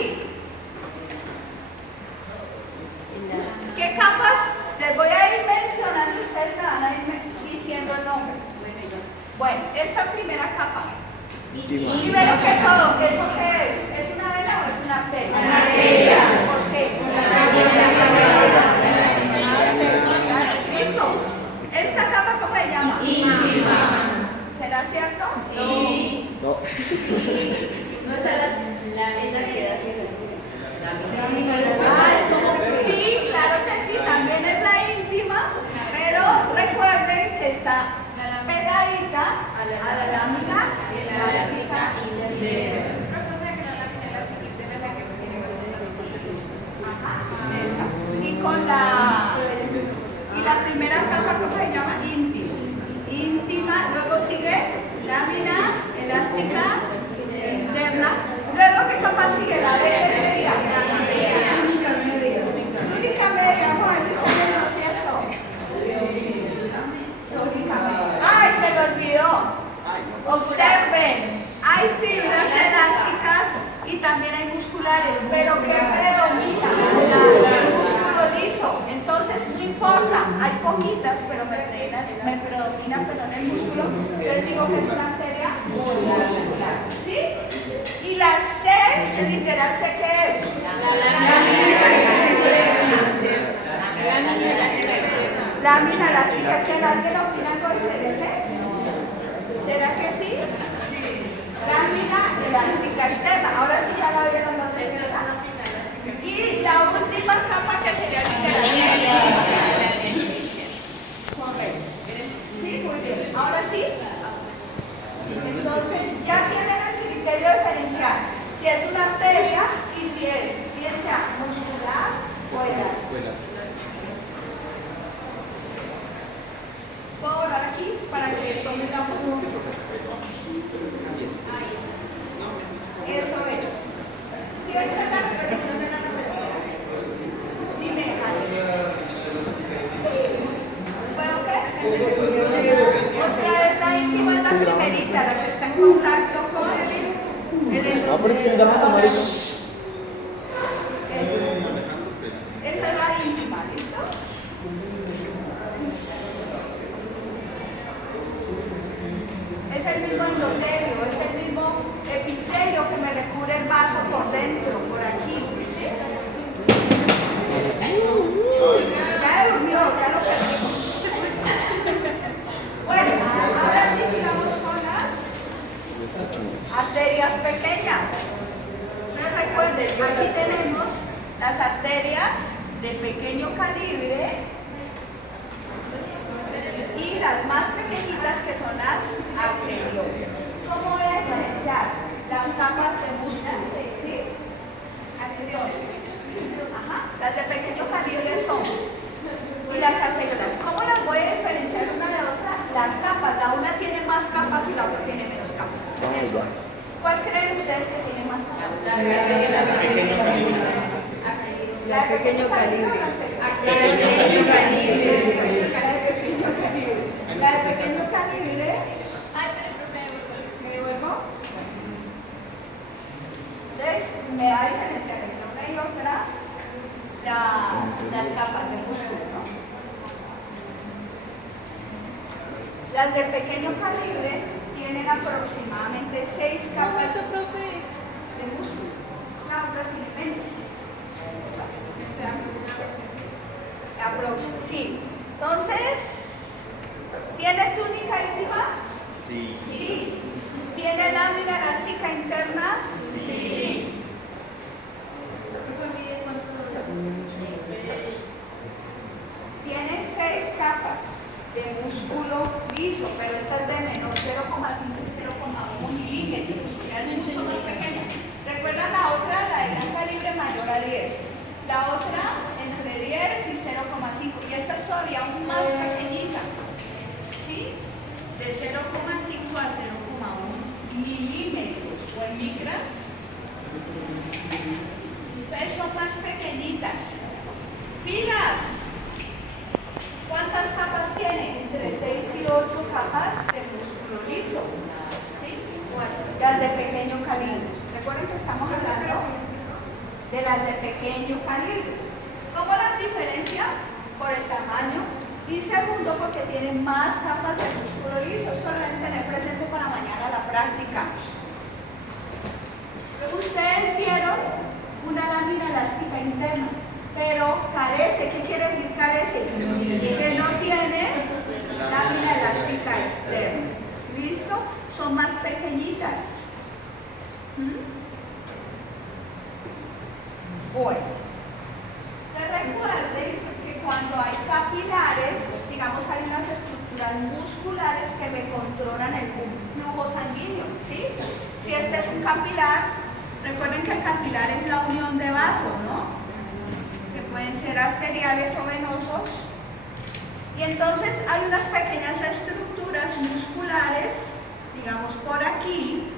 ¿Qué capas? Les voy a ir mencionando, ustedes me van a ir diciendo el nombre. Bueno, esta primera capa. Primero que todo, ¿eso qué es? ¿Es una vena o es una arteria? Una arteria. ¿Por qué? Listo. ¿Esta capa cómo se llama? Íntima. ¿Será cierto? Sí. No. No es la vena que da así. Ay, ¿cómo que sí? Claro que sí, también es la íntima, pero recuerden que está pegadita a la lámina elástica interna. Ajá, esa. Y la primera capa, ¿cómo se llama? Íntima. Íntima, luego sigue lámina elástica interna. Luego, ¿qué capa sigue? La B, ¿qué sería? Única media, vamos a ver si está bien, ¿no es cierto? Única media. ¡Ay, se me olvidó! Observen, hay fibras elásticas y también hay musculares, pero ¿qué predomina? El músculo liso. Entonces, no importa, hay poquitas, pero me predominan, perdón, el músculo. Les digo que es una arteria muscular. ¿Sí? Y la C, el literal C, ¿qué es? Lámina elástica. ¿Es que alguien opina algo diferente? ¿Será que sí? Lámina elástica externa. Ahora sí ya la vieron los de externa. Y la última capa que sería literal. Correcto. Sí, muy bien. Ahora sí. Entonces ya tienen el criterio diferencial. Si es una arteria y si es, bien sea muscular o elástica. ¿Puedo borrar aquí para que tomen la foto? Eso es. ¿Sí va a echar la repetición de la repetida? Sí me dejas. ¿Puedo qué? Otra vez la íntima es la primerita, la que está en contacto con el endotelio. No, pero es que me da marica. Esa es la íntima, ¿listo? es el mismo endotelio, es el mismo epitelio que me recubre el vaso por dentro, por aquí. ¿Sí? Ya durmió, ya lo perdimos. Bueno, ahora sí sigamos con las arterias pequeñas. No recuerden, aquí tenemos las arterias de pequeño calibre y las más pequeñitas que son las arteriosas. ¿Cómo voy a diferenciar? Las capas de músculo, ¿sí? Arteriosas. Ajá. Las de pequeño calibre son. Y las arteriosas. ¿Cómo las voy a diferenciar una de otra? Las capas. La una tiene más capas y la otra tiene menos capas. Eso. ¿Cuál creen ustedes que tiene más capas? La de pequeño calibre. La de pequeño calibre. La de pequeño calibre. ¿Me devuelvo? Entonces, me da diferencia entre una y otra las capas de músculo, ¿no? Las de pequeño calibre tienen aproximadamente 6 capas de músculo. La otra tiene menos. Sí. Entonces, ¿tiene túnica íntima? Sí. Sí. ¿Tiene lámina elástica interna? Sí. Tiene 6 capas de músculo liso, pero esta es de menos 0,5 y 0,1 milímetros, o sea, es mucho más pequeña. ¿Recuerdan la otra, la de gran calibre mayor a 10? La otra entre 10 y 0,5, y esta es todavía aún más pequeñita, ¿sí? De 0,5 a 0,1 milímetros o en micras. Entonces son más pequeñitas. ¡Pilas! ¿Cuántas capas tiene? Entre 6 y 8 capas de músculo liso. ¿Sí? Las de pequeño calibre. Recuerden que estamos hablando de las de pequeño calibre. ¿Cómo las diferencia? Por el tamaño. Y segundo, porque tienen más capas de músculo liso. Esto lo deben tener presente para mañana la práctica. Ustedes vieron una lámina elástica interna, pero carece. ¿Qué quiere decir carece? Que no tiene lámina elástica externa. ¿Listo? Son más pequeñitas. Bueno, recuerden que cuando hay capilares, digamos, hay unas estructuras musculares que me controlan el flujo sanguíneo, ¿sí? Si este es un capilar, recuerden que el capilar es la unión de vasos, ¿no? Que pueden ser arteriales o venosos. Y entonces hay unas pequeñas estructuras musculares, digamos por aquí,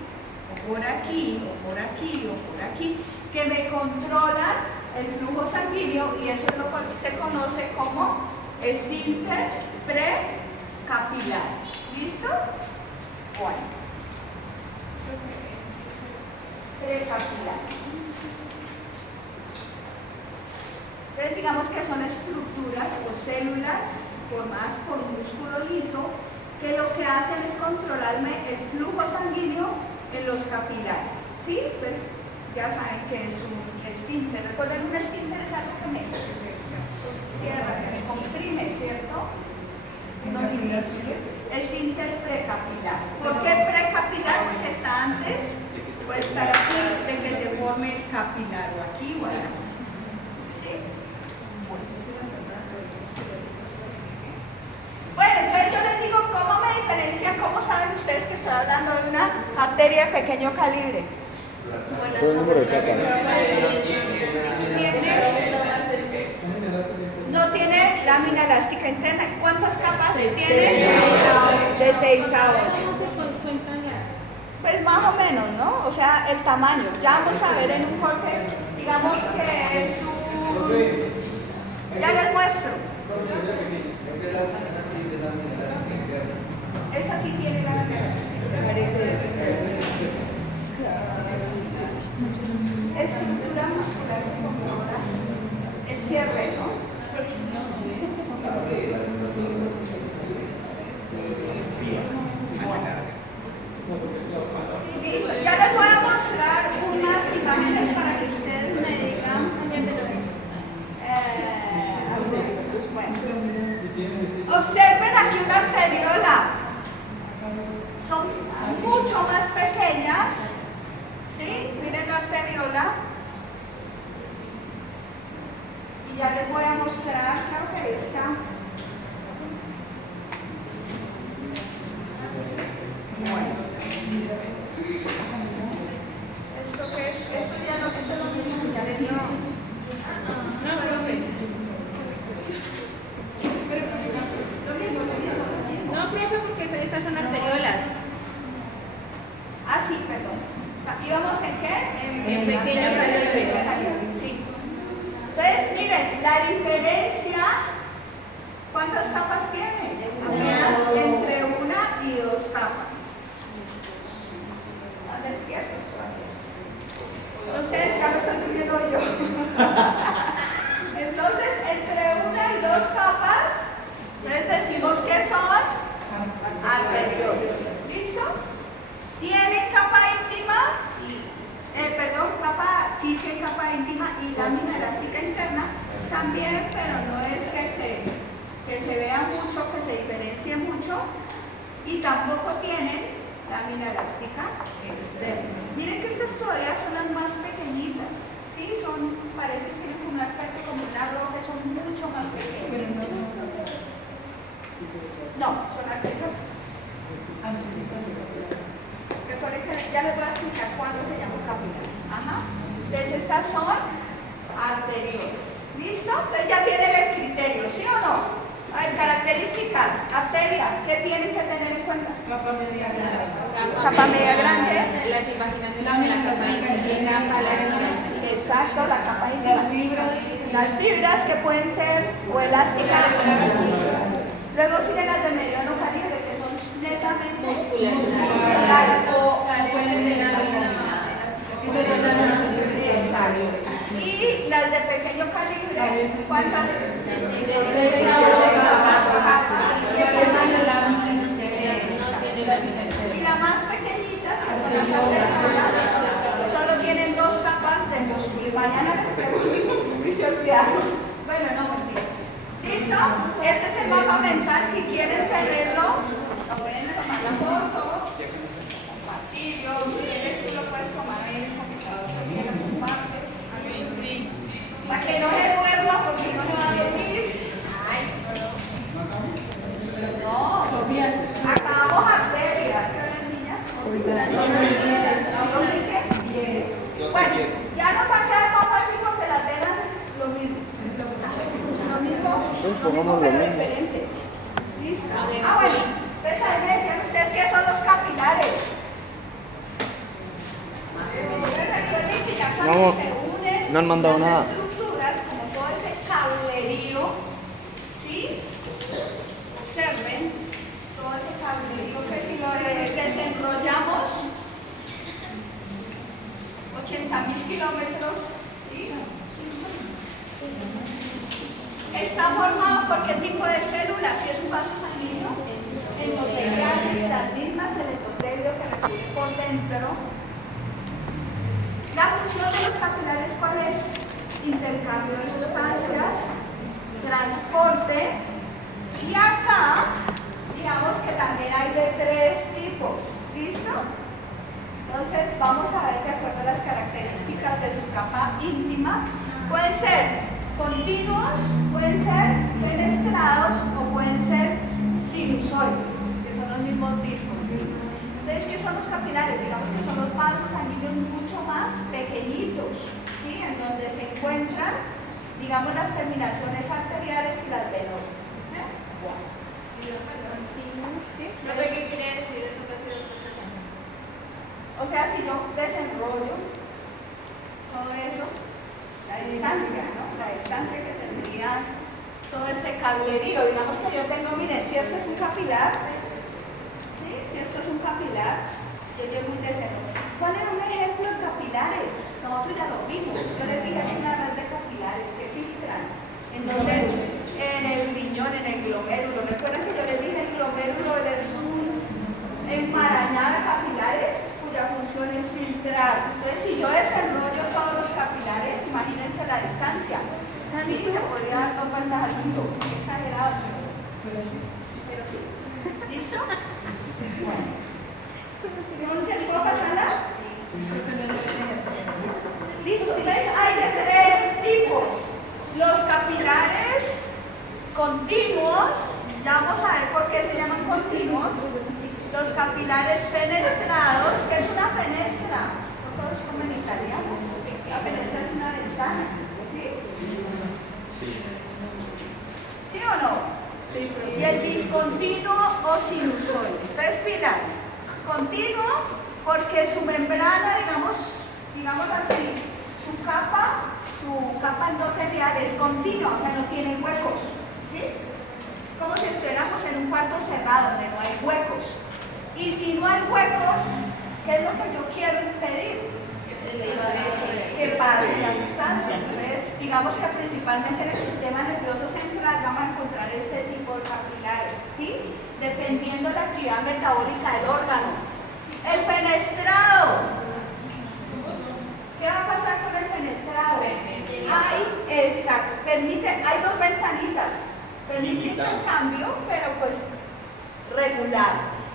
o por aquí, o por aquí, o por aquí, que me controlan el flujo sanguíneo, y eso es lo que se conoce como esfínter precapilar. ¿Listo? Bueno. Precapilar. Entonces digamos que son estructuras o células formadas por un músculo liso que lo que hacen es controlarme el flujo sanguíneo en los capilares. ¿Sí? Pues ya saben que es un esfínter. Recuerden, un esfínter es algo que me cierra, que me comprime, ¿cierto? No esfínter precapilar. ¿Por qué precapilar? Porque está antes, puede estar aquí, de que se forme el capilar, o aquí o acá. ¿Sí? Bueno, entonces yo les digo, ¿cómo me diferencia? ¿Cómo saben ustedes que estoy hablando de una arteria de pequeño calibre? Por el número de capas. No tiene lámina elástica interna. ¿Cuántas capas tiene? De 6 a 8. ¿Cómo se cuentan las? Pues más o menos, ¿no? O sea, el tamaño. Ya vamos a ver en un corte, digamos que es un... Ya les muestro. Esta sí tiene lámina elástica. Estructura muscular conmotora, el cierre, ¿no? Bueno. estas son arteriolas. Ah, sí, perdón. ¿Íbamos en qué? En pequeño calibre. Sí. Entonces, miren, la diferencia, ¿cuántas capas tiene? Apenas entre una y dos capas. ¿Están despiertos todavía? Entonces, ya me estoy durmiendo yo. Entonces, entre una y dos capas, les decimos que son arteriolas. ¿Listo? ¿Tienen capa íntima? Capa íntima y lámina elástica interna también, pero no es que se vea mucho, que se diferencie mucho, y tampoco tienen lámina elástica externa. Miren que estas todavía son las más pequeñitas, ¿sí? Parece que tienen como un aspecto como una roca, son mucho más pequeñas. No, son arteriolas. Recuerden que ya les voy a explicar cuándo se llaman capilares. Ajá. Entonces estas son arteriolas. ¿Listo? Entonces ya tienen el criterio, ¿sí o no? A ver, características. Arteria, ¿qué tienen que tener en cuenta? Capa media grande. Capa media grande. Las imágenes de la capa íntima. Exacto, la capa íntima. Las fibras que pueden ser o elásticas. Luego siguen las de mediano calibre, que son netamente musculares o pueden ser exacto. Y las de pequeño calibre, ¿cuántas? Y la más pequeñita, solo tienen dos capas de músculo. Mañana les pregunto y se olvidaron. Bueno, no, mentira. ¿Listo? Este es el mapa mental. Si quieren tenerlo, lo pueden tomar la foto, compartirlo. Si quieres, tú lo puedes tomar ahí en el computador también, lo compartes. Para que no se duerma, porque no se va a dormir. No, acabamos arterias, ¿qué niñas? Bueno, ya no va a quedar más fácil porque las venas es lo mismo. Pongamos lo mismo. Diferente. ¿Listo? Ah, bueno, entonces ahí me decían ustedes qué son los capilares. Recuerden que ya cuando se unen no han mandado las nada. estructuras, como todo ese cablerío, ¿sí? Observen todo ese cablerío que si lo desenrollamos 80.000 kilómetros, ¿sí? Está formado por qué tipo de células, si es un vaso sanguíneo, endoteliales, las mismas, el endotelio que recibe por dentro. La función de los capilares, ¿cuál es? Intercambio de sustancias, transporte, y acá, digamos que también hay de tres tipos, ¿listo? Entonces vamos a ver de acuerdo a las características de su capa íntima. Pueden ser continuos, pueden ser fenestrados o pueden ser sinusoides, que son los mismos discos. Entonces, ¿qué son los capilares? Digamos que son los vasos sanguíneos mucho más pequeñios, ¿sí? En donde se encuentran, digamos, las terminaciones arteriales y las venosas. O sea, si yo desenrollo todo eso, la distancia, ¿no? La distancia que tendría todo ese cablerío. Digamos que yo tengo, miren, si esto es un capilar, ¿sí? Si esto es un capilar, yo llevo un desenrollo. ¿Cuál era un ejemplo de capilares? Nosotros ya lo vimos. Yo les dije hay una red de capilares que filtran. En el riñón, en el glomérulo. ¿Recuerdan que yo les dije el glomérulo es un enmarañado de capilares cuya función es filtrar? Entonces, si yo desenrollo todos los capilares, imagínense la distancia. Sí, yo podría dar dos vueltas al mundo. Exagerado. Pero sí. ¿Listo? Bueno. Entonces, ¿puedo pasarla? Listo. Entonces, hay de tres tipos. Los capilares continuos, ya vamos a ver por qué se llaman continuos. Los capilares fenestrados, ¿qué es una fenestra? Todo es como en italiano. La fenestra es una ventana, ¿sí? Sí. ¿Sí o no? Y el discontinuo o sinusoide. Entonces, pilas, continuo porque su membrana, digamos así, su capa endotelial es continua, o sea, no tiene huecos, ¿sí? Como si estuviéramos en un cuarto cerrado donde no hay huecos. Y si no hay huecos, ¿qué es lo que yo quiero impedir? Que pase la sustancia. Entonces, digamos que principalmente en el sistema nervioso central vamos a encontrar este tipo de capilares, ¿sí? Dependiendo de la actividad metabólica del órgano. El fenestrado. ¿Qué va a pasar con el fenestrado? Hay dos ventanitas. Permite intercambio, pero pues regular.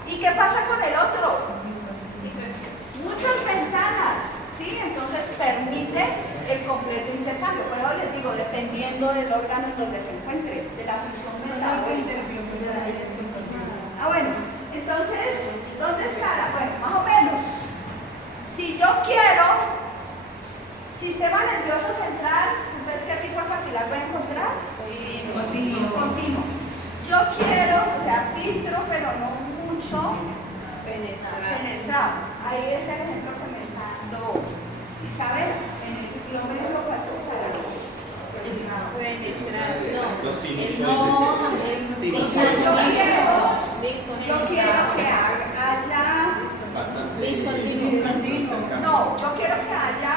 ¿Y qué pasa con el otro? Muchas ventanas, ¿sí? Entonces permite el completo intercambio. Pero les digo, dependiendo del órgano en donde se encuentre, de la función metabólica. Bueno, entonces, ¿dónde estará? Bueno, más o menos. Si yo quiero sistema nervioso central, entonces, ¿qué tipo de capilar voy a encontrar? Continuo. Yo quiero, o sea, filtro, pero no mucho penetrado. Ahí es el ejemplo que me está dando Isabel. En el kilómetro lo pasó para Los sinusoides. Yo quiero que haya Bastante. no, yo quiero que haya,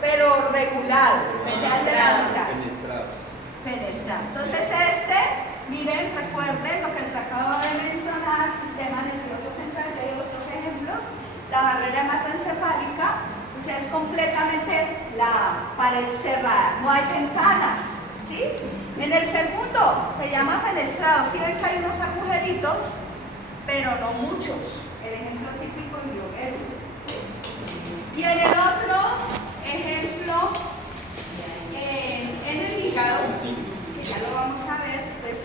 pero regulado, o sea, de la mitad. Fenestrado. Entonces miren, recuerden lo que les acabo de mencionar, sistema nervioso central, y hay otros ejemplos, la barrera hematoencefálica, o sea, es completamente la pared cerrada, no hay ventanas, ¿sí? En el segundo se llama fenestrado, sí ven que hay unos agujeritos, pero no muchos, el ejemplo típico en Bioguero. Y en el otro ejemplo, en el hígado, que ya lo vamos a ver, pues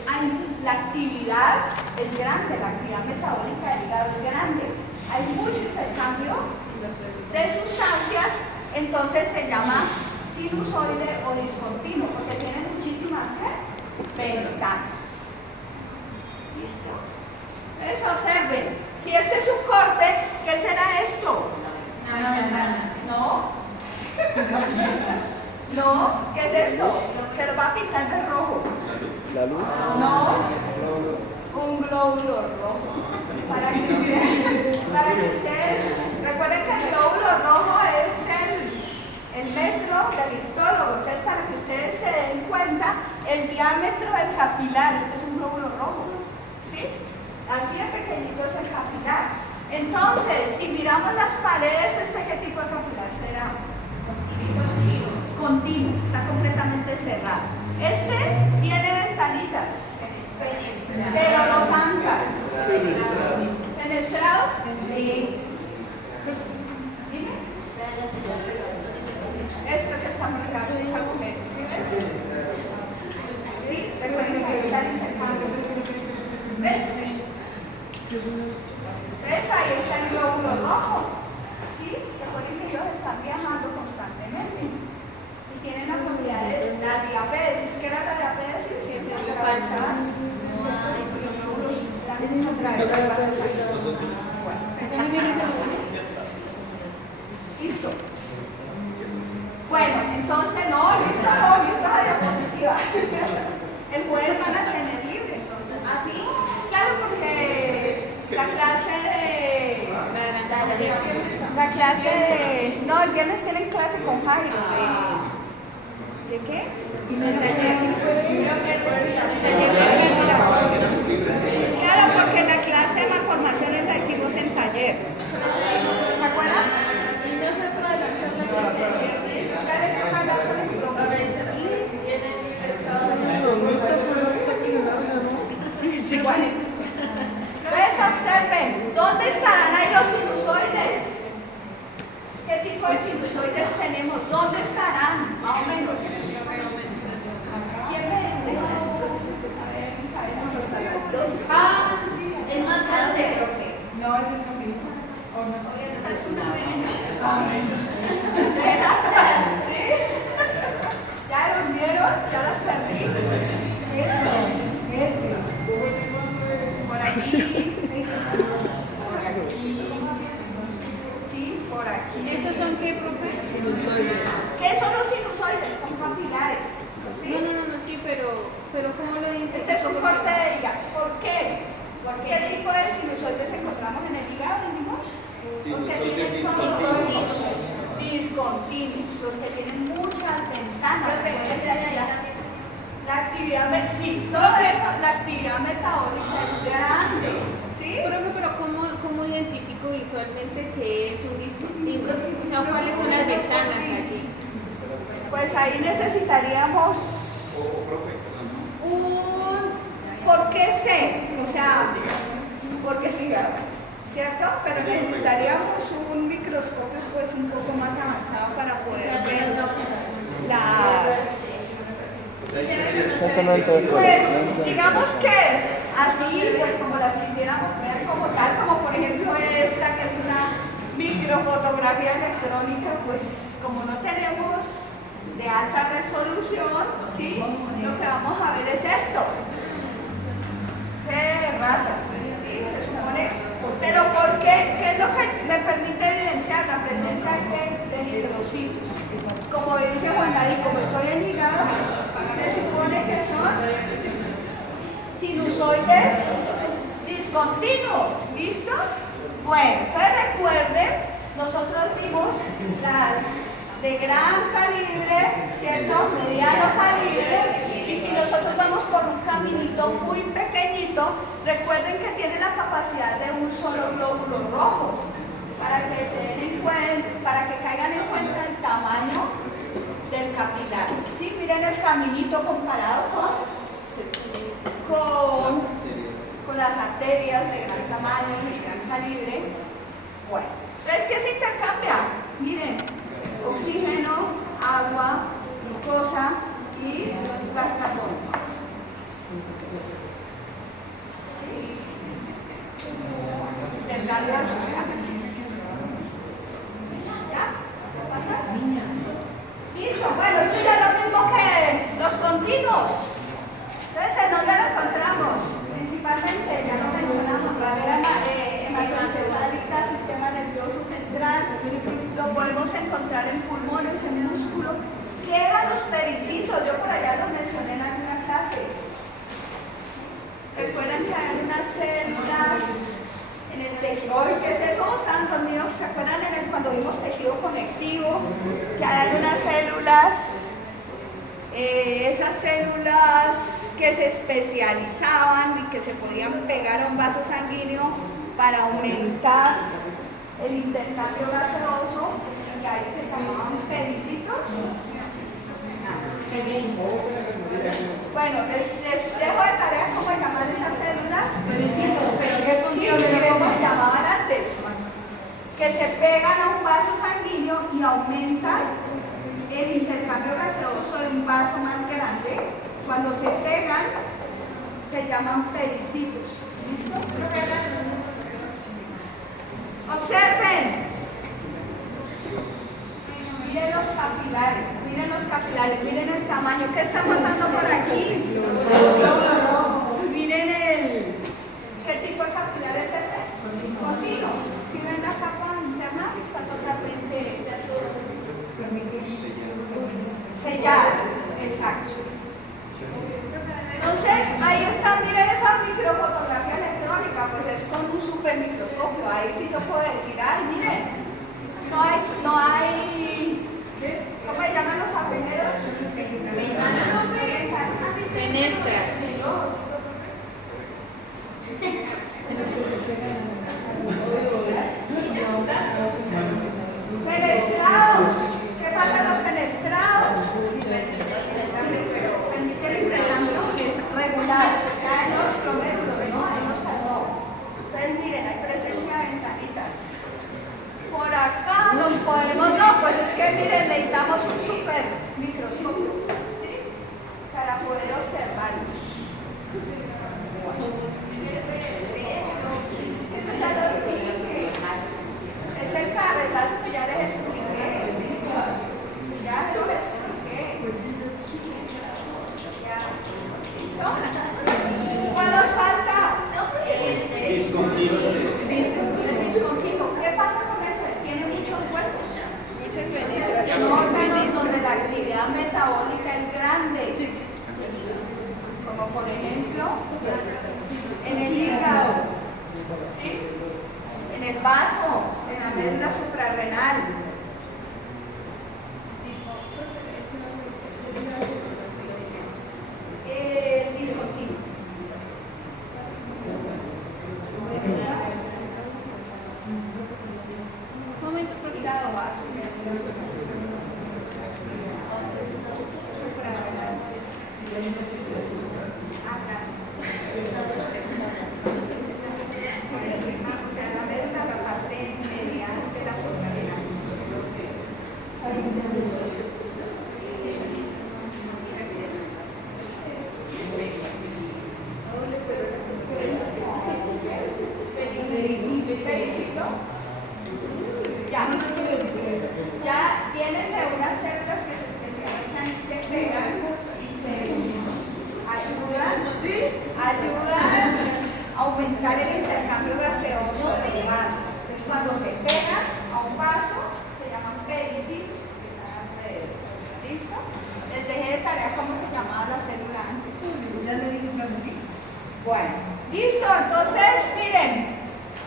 la actividad es grande, la actividad metabólica del hígado es grande. Hay mucho intercambio de sustancias, entonces se llama sinusoide o discontinuo, porque tiene muchísimas ventanas. ¿Listo? Entonces observen, si este es un corte, ¿qué será esto? ¿No? ¿No? ¿Qué es esto? Se lo va a pintar de rojo. ¿La luz? No, un glóbulo rojo. Para que ustedes recuerden que el glóbulo rojo es el metro del histólogo. Entonces, para que ustedes se den cuenta, el diámetro del capilar, este es un glóbulo rojo, ¿sí? Así de pequeñito es el capilar. Entonces, si miramos las paredes, ¿qué tipo de capilar será? Continuo, está completamente cerrado. Tiene ventanitas, pero no tantas. ¿Fenestrado? Sí. Dime. Esto que está marcado, los agujeros, ¿sí ves? Sí, recuerden que está el intercambio. ¿Ves? ¿Ves? Ahí está el glóbulo rojo. ¿Sí? Recuerden que ellos están viajando constantemente. Y tienen la propiedad de la diapedesis. ¿Qué era la diapedesis? Listo. Bueno, entonces listo la diapositiva. El jueves van a tener libre, entonces. ¿Ah, sí? Claro, porque no, el viernes tienen clase con Jairo ¿de qué? Claro, porque la clase de malformaciones la hicimos en taller. ¿Se acuerdan? Entonces observen, ¿dónde estarán ahí los sinusoides? ¿Qué tipo de sinusoides tenemos? ¿Dónde estarán? Más o menos. ¿Quién me dice? Sí. El más grande, profe. No, ese es contigo. ¿O no es? Esa es una vena. ¿Sí? ¿Ya durmieron? ¿Ya las perdí? Ese. tienen discontinuos, los que tienen muchas ventanas. La actividad, sí, todo eso, la actividad metabólica es grande, ¿sí? Pero ¿cómo identifico visualmente que es un discontinuo? O sea, ¿cuáles son las ventanas allí? Pues ahí necesitaríamos ¿por qué C? O sea, porque sí, ¿cierto? Pero necesitaríamos un microscopio pues un poco más avanzado para poder ver pues digamos que así, pues como las quisiéramos ver como tal, como por ejemplo esta que es una microfotografía electrónica, pues como no tenemos de alta resolución, ¿sí? Lo que vamos a ver es esto. Ratas, ¿sí? Se supone, pero ¿por qué? ¿Qué es lo que me permite evidenciar la presencia de nitrocitos? Como dice Juan David, como estoy en hígado, se supone que son sinusoides discontinuos, ¿listo? Bueno, entonces recuerden, nosotros vimos las de gran calibre, ¿cierto? Mediano calibre, y si nosotros vamos por un caminito muy pequeñito, recuerden que tiene la capacidad de un solo glóbulo rojo, para que se den en cuenta, para que caigan en cuenta el tamaño del capilar. ¿Sí? Miren el caminito comparado con las arterias de gran tamaño y gran calibre. Bueno, entonces, ¿qué se intercambia? Miren, oxígeno, agua, glucosa y gas carbónico. Intercambio de sustancias. ¿Ya? ¿Qué pasa? Listo, bueno, esto ya es lo mismo que los continuos. Entonces, ¿en dónde lo encontramos? Principalmente, ya lo mencionamos, barrera hematoencefálica, sistema nervioso central, lo podemos encontrar en pulmones, en músculo. ¿Qué eran los pericitos? Yo por allá los mencioné en alguna clase. Recuerden que hay unas células en el tejido, ¿qué es eso? Estaban dormidos, ¿se acuerdan cuando vimos tejido conectivo? Que hay unas células, esas células que se especializaban y que se podían pegar a un vaso sanguíneo para aumentar el intercambio gaseoso, y ahí se llamaban pericitos. Bueno, les dejo de tarea cómo llamar esas células. Pericitos, ¿qué función llamaban antes? Que se pegan a un vaso sanguíneo y aumentan el intercambio gaseoso de un vaso más grande. Cuando se pegan, se llaman pericitos. ¿Listo? Observen. Miren los capilares, miren el tamaño. ¿Qué está pasando por aquí? Miren ¿qué tipo de capilar es ese? Continuo. Si ven la capa interna, está totalmente sellada. Exacto. Entonces, ahí está, miren esa microfotografía electrónica, pues es con un super microscopio. Ahí sí yo puedo decir, ay, miren, no hay, ¿cómo se llaman los agujeros? Fenestras. Fenestrados. ¿Qué pasa en los fenestrados? Permite el intercambio que es regular. Ya en los glomérulos, ¿no? Ahí no está todo. Entonces, miren, hay presencia de ventanitas. Por acá nos podemos, no, pues es que miren, necesitamos un super microscopio, ¿sí? Para poder observarlos. Esto ya lo expliqué. Es el carretazo que ya les expliqué. Ya lo expliqué. Ya. ¿Listo? ¿Cuál nos falta? El discontinuo. ¿Qué pasa con eso? Tiene muchos huecos. Son órganos donde la actividad metabólica es grande. Como por ejemplo, en el hígado, ¿sí? En el vaso, en la médula suprarrenal. El discontinuo. Momento, Hígado vaso. Acá. O sea, la médula, la parte medial de la suprarrenal. Pericito. Ya vienen de unas células que se especializan y se pegan y se ayudan a aumentar el intercambio gaseoso de los vasos. Entonces, cuando se pegan a un vaso, se llaman pericitos, que están alrededor. ¿Listo? Les dejé de tarea cómo se llamaba la célula antes. Ya le dije que sí. Bueno, listo. Entonces, miren.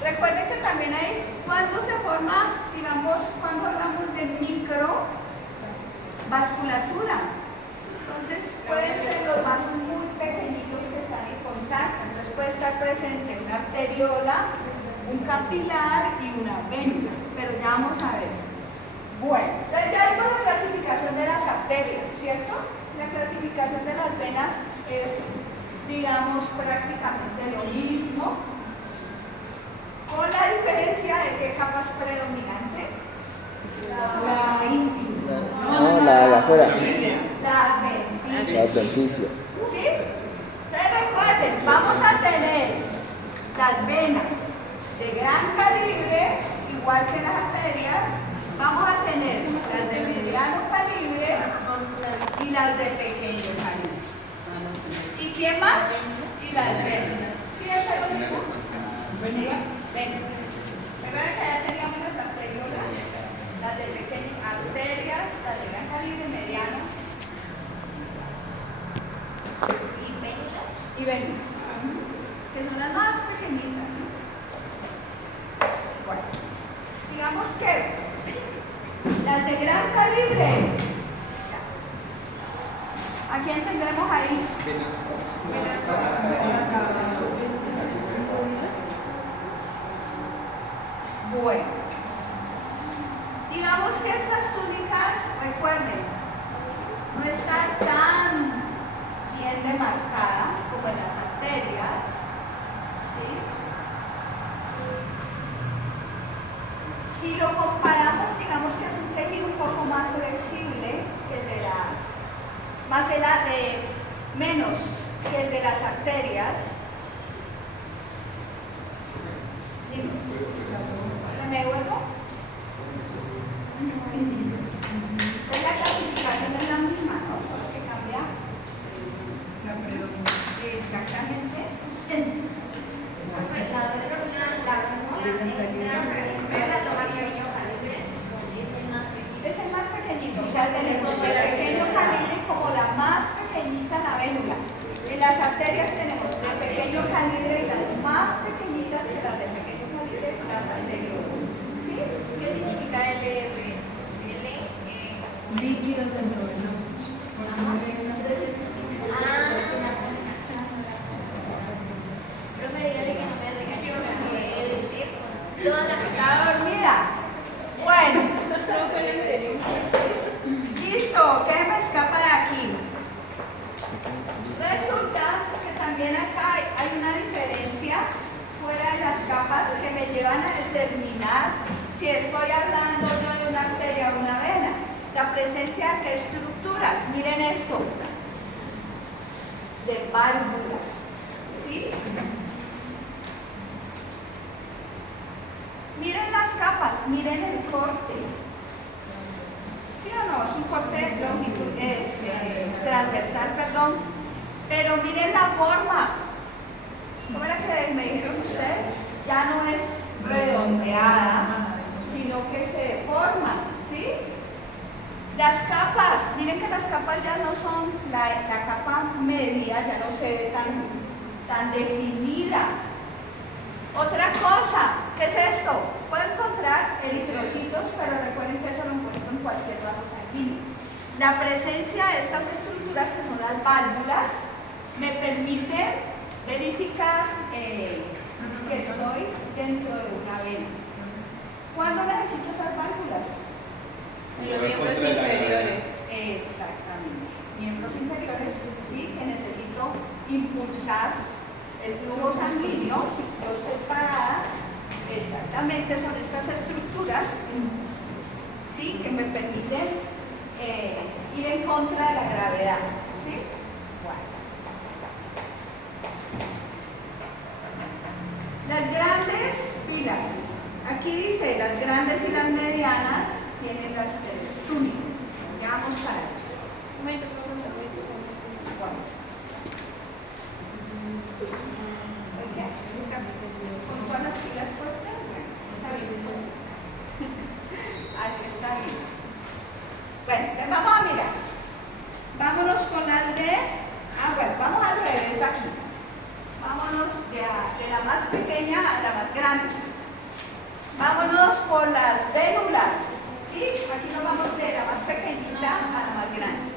Recuerden que también hay, cuando se forma, digamos, cuando hablamos de microvasculatura. Entonces, pueden ser los vasos muy pequeñitos que están en contacto. Entonces, puede estar presente una arteriola, un capilar y una vena. Pero ya vamos a ver. Bueno, entonces ya vimos la clasificación de las arterias, ¿cierto? La clasificación de las venas es, digamos, prácticamente lo mismo. Con la diferencia de qué capa es predominante. La íntima. No, la de afuera. La adventicia. La adventicia. ¿Sí? Entonces recuerden, vamos a tener las venas de gran calibre, igual que las arterias. Vamos a tener las de mediano calibre y las de pequeño calibre. ¿Y quién más? Y las venas. ¿Sí es lo mismo? Ven. Recuerden que ya teníamos las arteriolas, las de pequeñas arterias, las de gran calibre, mediano y venas, que son las más pequeñitas, ¿no? Bueno, digamos que las de gran calibre, ¿a quién tendremos ahí? Bueno, digamos que estas túnicas, recuerden, no están tan bien demarcadas como en las arterias, ¿sí? Si lo comparamos, digamos que es un tejido un poco más flexible que el de menos que el de las arterias. ¿Me vuelvo? Pues la clasificación es la misma, ¿no? ¿Qué cambia? Exactamente. Es el más pequeñito, o sea, tenemos el pequeño calibre como la más pequeñita la vénula. En las arterias tenemos el pequeño calibre y las más pequeñitas que las del pequeño calibre, las arterias. ¿Sí? ¿Qué significa LF? Líquidos endovenosos. Pero me dígale que no me regañó, que decir toda la ¿Está dormida? Bueno. Listo, ¿qué me escapa de aquí? Resulta que también acá hay una diferencia fuera de las capas que me llevan a determinar si estoy hablando yo de una arteria o una vena. La presencia de qué estructuras. Miren esto. De válvulas. ¿Sí? Miren las capas, miren el corte. ¿Sí o no? Es un corte transversal, perdón. Pero miren la forma. ¿Cómo era que me dijeron ustedes? Ya no es redondeada, sino que se deforma, ¿sí? Las capas, miren que las capas ya no son, la capa media ya no se ve tan definida. Otra cosa, ¿qué es esto? Puedo encontrar eritrocitos La presencia de estas estructuras, que son las válvulas, me permite verificar que estoy dentro de una vena. ¿Cuándo necesito esas válvulas? En los miembros inferiores. Exactamente. Miembros inferiores, sí, que necesito impulsar el flujo sanguíneo. Yo estoy parada. Exactamente, son estas estructuras, sí, que me permiten ir en contra de la gravedad. ¿Sí? Bueno. Las grandes pilas. Aquí dice, las grandes y las medianas tienen las tres túnicas. Ya vamos para eso. Bueno. ¿Con todas las pilas puestas? Bueno, está bien. Así está bien. Bueno, entonces vamos a mirar. Vámonos con las de... bueno, vamos al revés aquí. Vámonos de la más pequeña a la más grande. Vámonos por las vénulas. ¿Sí? Aquí nos vamos de la más pequeñita a la más grande.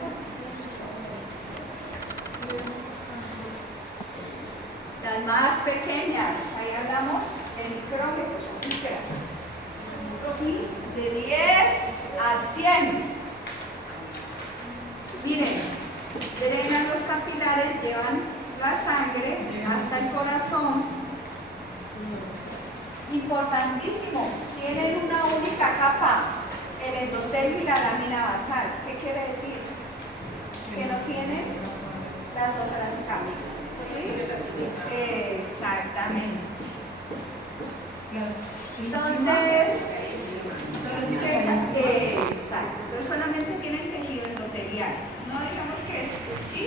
Las más pequeñas, ahí hablamos de micrómetros, ¿sí? De 10 a 100. Miren, drenan los capilares, llevan la sangre hasta el corazón. Importantísimo, tienen una única capa, el endotelio y la lámina basal. ¿Qué quiere decir? Que no tienen las otras capas. ¿Sí? Exactamente. Entonces, exacto. Entonces solamente tienen tejido endotelial. No digamos que es, ¿sí?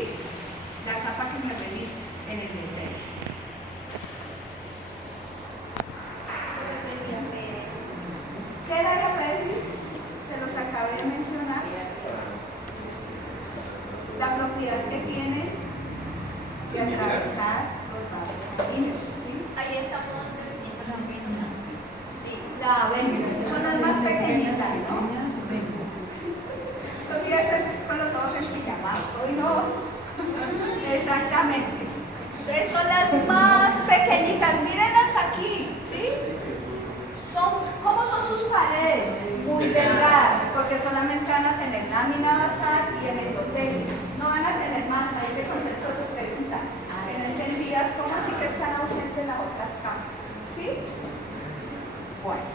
La capa que me revisa en el endotelio. ¿Qué era la pelvis? Se los acabé de mencionar. La propiedad que tiene de atravesar los vasos sanguíneos. ¿Sí? Ahí estamos definiendo la vénula. Sí. La vénula. Son las más pequeñitas, ¿no? Podría ser con los ojos empillamados. Hoy no. Exactamente. Entonces son las más pequeñitas. Mírenlas aquí, ¿sí? ¿Cómo son sus paredes? Muy delgadas, porque solamente van a tener lámina basal y el endotelio. No van a tener más. Ahí le contesto tu pregunta. Que no entendías cómo así que están ausentes las otras capas. ¿Sí? Bueno.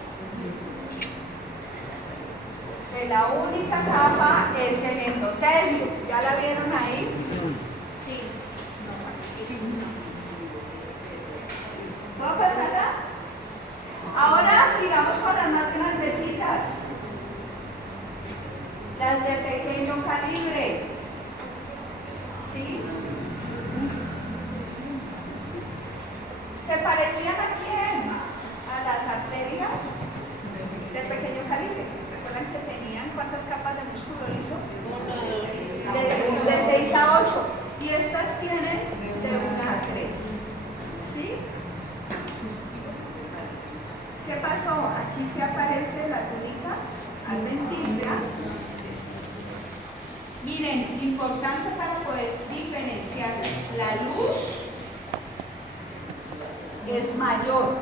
La única capa es el endotelio. ¿Ya la vieron ahí? Sí. ¿Puedo pasarla? Ahora sigamos con las más grandecitas. Las de pequeño calibre. ¿Sí? ¿Se parecían a quién? A las arterias de pequeño calibre. ¿Recuerdan que tenían cuántas capas de músculo liso? De 6 a 8. Y estas tienen de 1 a 3. ¿Sí? ¿Qué pasó? Aquí se aparece la túnica adventicia. Miren, importante para poder diferenciar, la luz es mayor.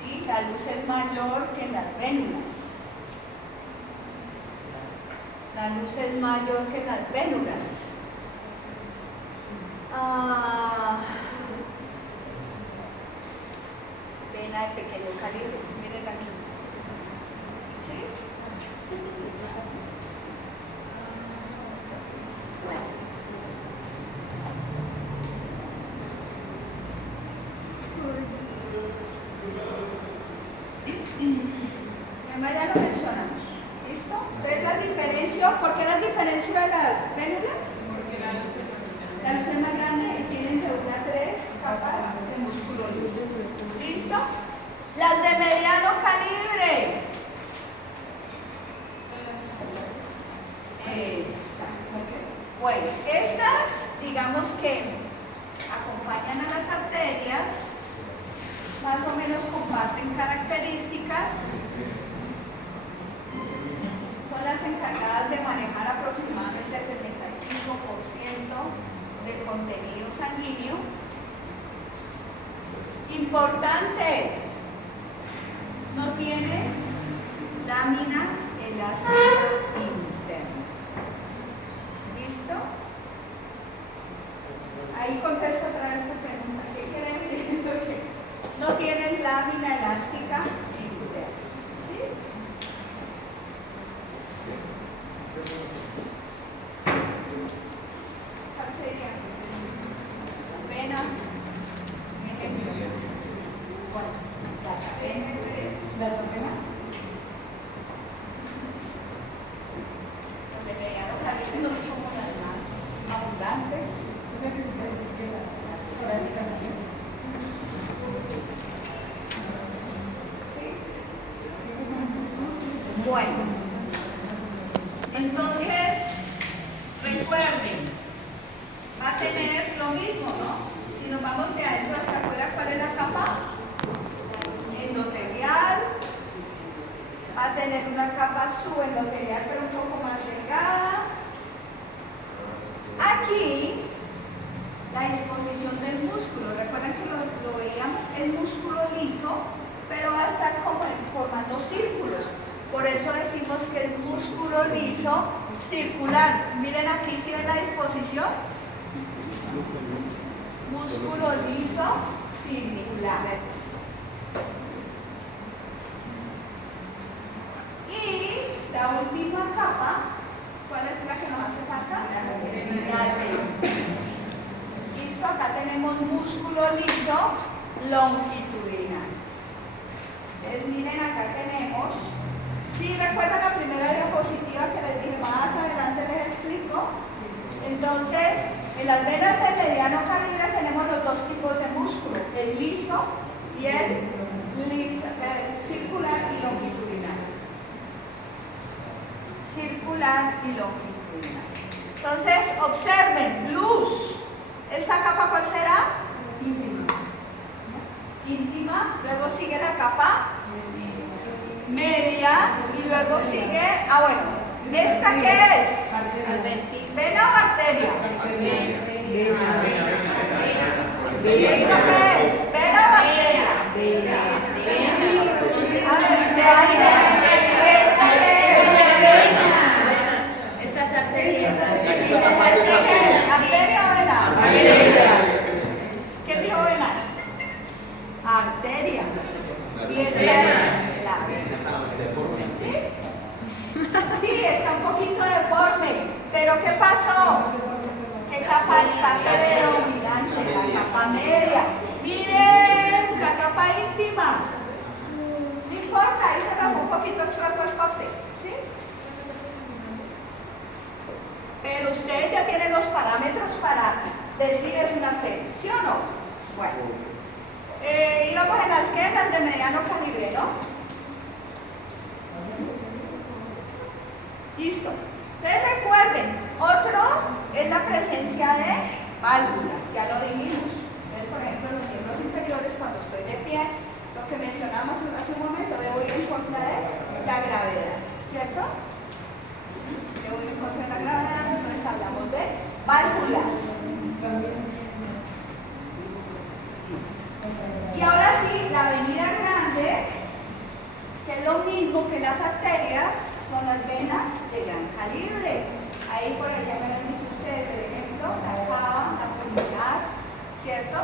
¿Sí? La luz es mayor que las vénulas. La luz es mayor que las vénulas. Vena de pequeño calibre, miren aquí. ¿Sí? Además ya lo mencionamos. ¿Listo? Entonces las diferencio. ¿Por qué las diferencio de las vénulas? La luz es más grande y tienen de 1 a 3 capas de músculo liso. ¿Listo? Las de mediano calibre. Exacto. Bueno, estas, digamos que acompañan a las arterias, más o menos comparten características, son las encargadas de manejar contenido sanguíneo. Importante, no tiene lámina elástica interna. ¿Listo? Ahí contesto otra vez esta pregunta. ¿Qué quiere decir? Porque no tienen lámina elástica interna. ¿Sí? ¿Cuál sería? Vena. Ejemplo. Bueno, las venas. ¿Las apenas? Los de mediano calibre son como las más abundantes. O sea que se puede decir que las torácicas también. ¿Sí? Bueno, entonces, recuerden, va a tener lo mismo, ¿no? Si nos vamos de adentro hacia afuera, ¿cuál es la capa? Endotelial. Va a tener una capa subendotelial, pero un poco más delgada. Aquí, la disposición del músculo. Recuerden que lo veíamos, el músculo liso, pero va a estar como formando círculos. Por eso decimos que el músculo liso circular. Miren aquí si ven la disposición. Músculo liso circular. Y la última capa, ¿cuál es la que nos hace falta? La adherencia. Listo, acá tenemos músculo liso longitudinal. Entonces miren, acá tenemos. Si recuerdan la primera diapositiva que les dije, más adelante les explico. Entonces, en las venas de mediano calibre tenemos los dos tipos de músculo, el liso y el circular y longitudinal. Circular y longitudinal. Entonces, observen, luz. ¿Esta capa cuál será? Íntima. Íntima. Luego sigue la capa media y luego sigue, bueno, ¿esta qué es? ¿Vena o arteria? ¿Esta qué es? ¿Vena o arteria? A ver, ¿esta qué es? Esta es arteria. ¿Esta qué es? ¿Arteria o vena? Arteria. ¿Qué dijo vena? Arteria. ¿Y esta es? Sí, está un poquito deforme, pero ¿qué pasó? ¿Qué capa está predominante? La capa media. Miren, la capa íntima. No importa, ahí se bajó un poquito chueco el corte, ¿sí? Pero ustedes ya tienen los parámetros para decir es una arteria, ¿sí o no? Bueno, íbamos en las quedas de mediano calibre, ¿no? Listo. Entonces recuerden, otro es la presencia de válvulas, ya lo dijimos. Entonces, por ejemplo, en los miembros inferiores, cuando estoy de pie, lo que mencionamos hace un momento, debo ir en contra de la gravedad, ¿cierto? Debo ir en contra de la gravedad, entonces hablamos de válvulas. Y ahora sí, la avenida grande, que es lo mismo que las arterias, son las venas de gran calibre. Ahí por allá me han dicho ustedes el ejemplo, la cava, la pulmonar, ¿cierto?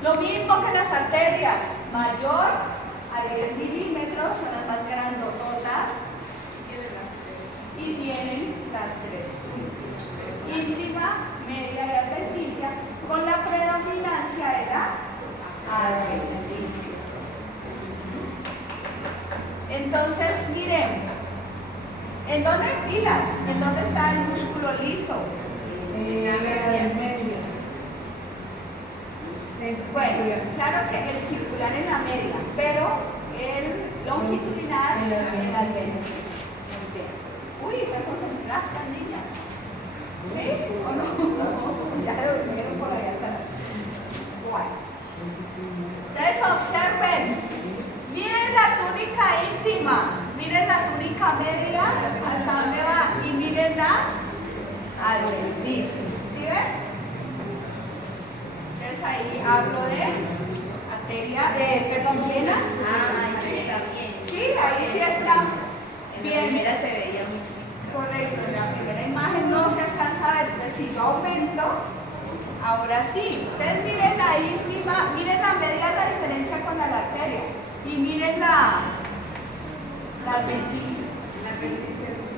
Lo mismo que las arterias, mayor a 10 milímetros, son las más grandototas y tienen las tres puntas. Íntima, media y adventicia, con la predominancia de la adventicia. Entonces, miren, ¿en dónde pilas? ¿En dónde está el músculo liso? En la media. Bueno, claro que el circular en la media, pero el longitudinal en la adventicia. Uy, se concentraste, niñas. ¿Sí o no? Ya se durmieron por allá atrás. Bueno. Entonces observen. Miren la túnica íntima. Miren la túnica media, hasta dónde va, y miren la adventicia. ¿Sí ven? ahí hablo de arteria, vena. Ahí está bien. Sí, ahí sí está En la bien. primera se veía muy chiquita. Correcto, en la primera imagen no se alcanza a ver, entonces si yo aumento, ahora sí, ustedes miren la íntima, miren la media, la diferencia con la arteria, y miren la adventicia.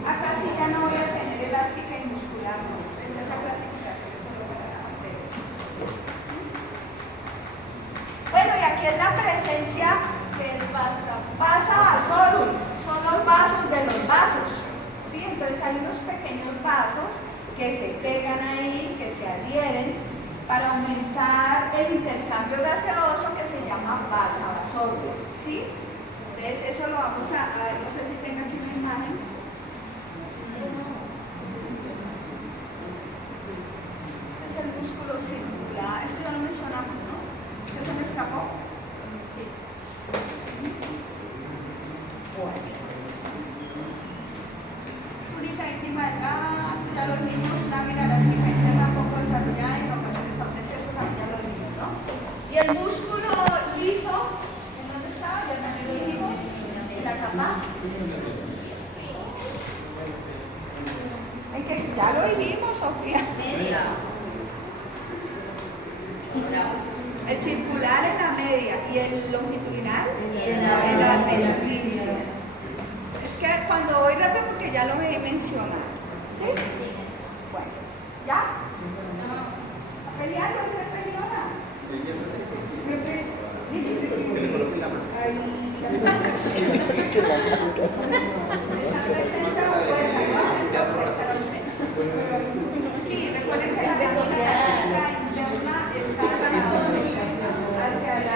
Acá sí ya no voy a tener elástica y muscular, no, esa es la clasificación solo para la arteria. Bueno, y aquí es la presencia ¿Qué pasa? vasa vasorum, son los vasos de los vasos. ¿Sí? Entonces hay unos pequeños vasos que se pegan ahí, que se adhieren para aumentar el intercambio gaseoso que se llama vasa vasorum. ¿Sí? Entonces eso lo vamos a ver, no sé si tengo aquí una imagen. Ese es el músculo circular, esto ya lo mencionamos, ¿no? ¿Esto se me escapó? Sí. Bueno. Única íntima del gas, ya los niños, lámina elástica interna poco desarrollada y ocasiones ausentes, eso también ya lo dijimos, ¿no? Y el músculo liso, ¿en dónde estaba? Ya también lo dijimos, en la capa. En que ya lo dijimos, Sofía. Media. El circular en la media y el longitudinal En la media. Es que cuando voy rápido porque ya lo he mencionado. ¿Sí? Bueno, ¿ya? ¿A pelear? ¿No se peleona? Ella es así. Que le coloquen la mano. Que la máscara. Esa presencia opuesta, ¿no? Presencia opuesta, ausente. Sí, recuerden que la máquina interna está hacia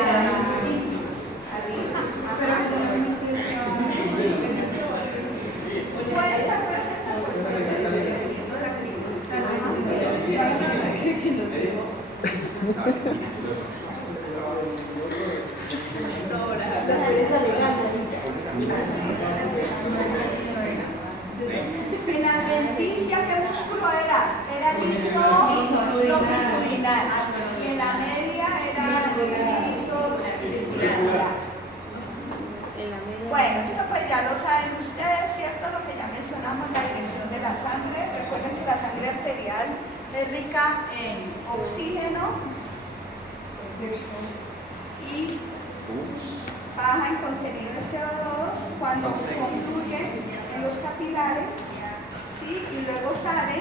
la arriba. Puede estar presente o puede estar dependiendo de la En la adventicia, ¿qué músculo era? Era liso longitudinal. Y en la media era liso circular. En la media. Bueno, esto pues ya lo saben ustedes, ¿cierto? Lo que ya mencionamos, la dirección de la sangre. Recuerden que la sangre arterial es rica en oxígeno y baja en contenido de CO2 cuando confluye en los capilares, ¿sí? Y luego sale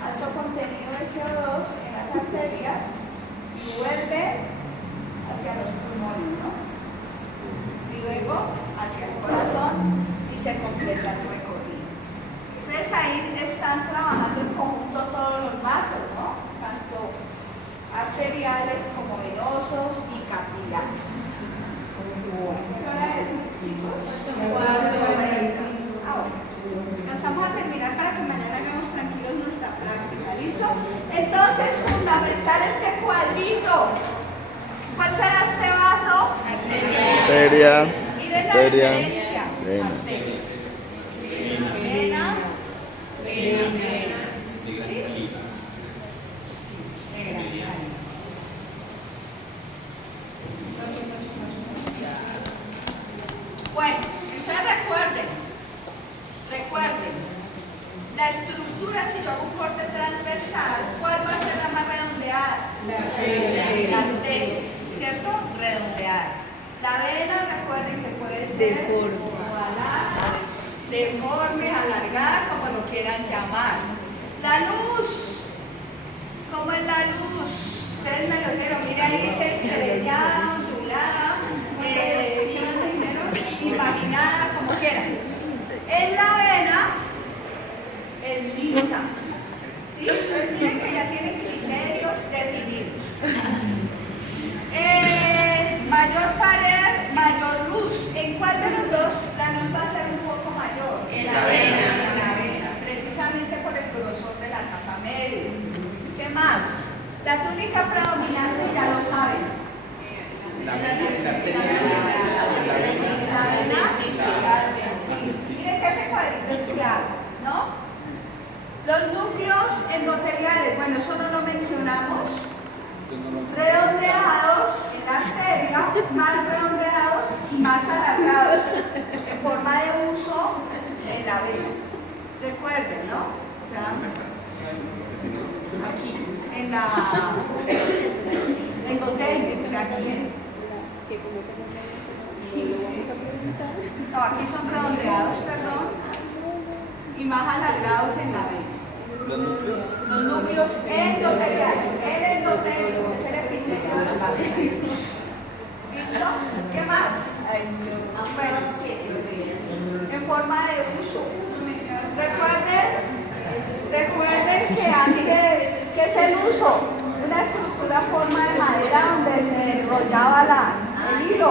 alto contenido de CO2 en las arterias y vuelve hacia los pulmones, ¿no? Y luego hacia el corazón y se completa el recorrido. Entonces ahí están trabajando en conjunto todos los vasos, ¿no? Tanto arteriales como venosos y capilares. ¿Qué hora es, chicos? Alcanzamos a terminar para que mañana hagamos tranquilos nuestra práctica, ¿listo? Entonces, fundamental este cuadrito. ¿Cuál será este vaso? Arteria. Miren la Arteria. diferencia. Vena. Arteria. Vena. Vena. ¿Sí? Bueno, entonces recuerden, la estructura, si yo hago un corte transversal, ¿cuál va a ser la más redondeada? La arteria, ¿cierto? Redondeada. La vena, recuerden que puede ser ovalada, deforme, alargada, como lo quieran llamar. La luz, ¿cómo es la luz? Ustedes me lo dijeron, mira ahí dice estrellada, ondulada, ¿qué más me dijeron? Imaginada, como quieran. En la vena, el lisa. ¿Sí? Entonces miren que ya tienen criterios definidos. Mayor pared, mayor luz. ¿En cuál de los dos la luz va a ser un poco mayor? En la vena. En la vena, precisamente por el grosor de la capa media. ¿Qué más? La túnica predominante ya lo saben. La arteria. Miren que ese cuadrito es claro, ¿no? Los núcleos endoteliales, bueno, eso no lo mencionamos. redondeados en la arteria, más redondeados y más alargados, en forma de uso en la vena. Recuerden, ¿no? O sea, aquí, en la endotelio, o sea, aquí. No, aquí son redondeados, perdón, y más alargados en la vena. Los núcleos endoteliales, el endotelio es el epitelio de la vena. ¿Listo? ¿Qué más? Bueno, en forma de uso. Recuerden que antes, ¿qué es el uso? Una estructura forma de madera donde se enrollaba el hilo.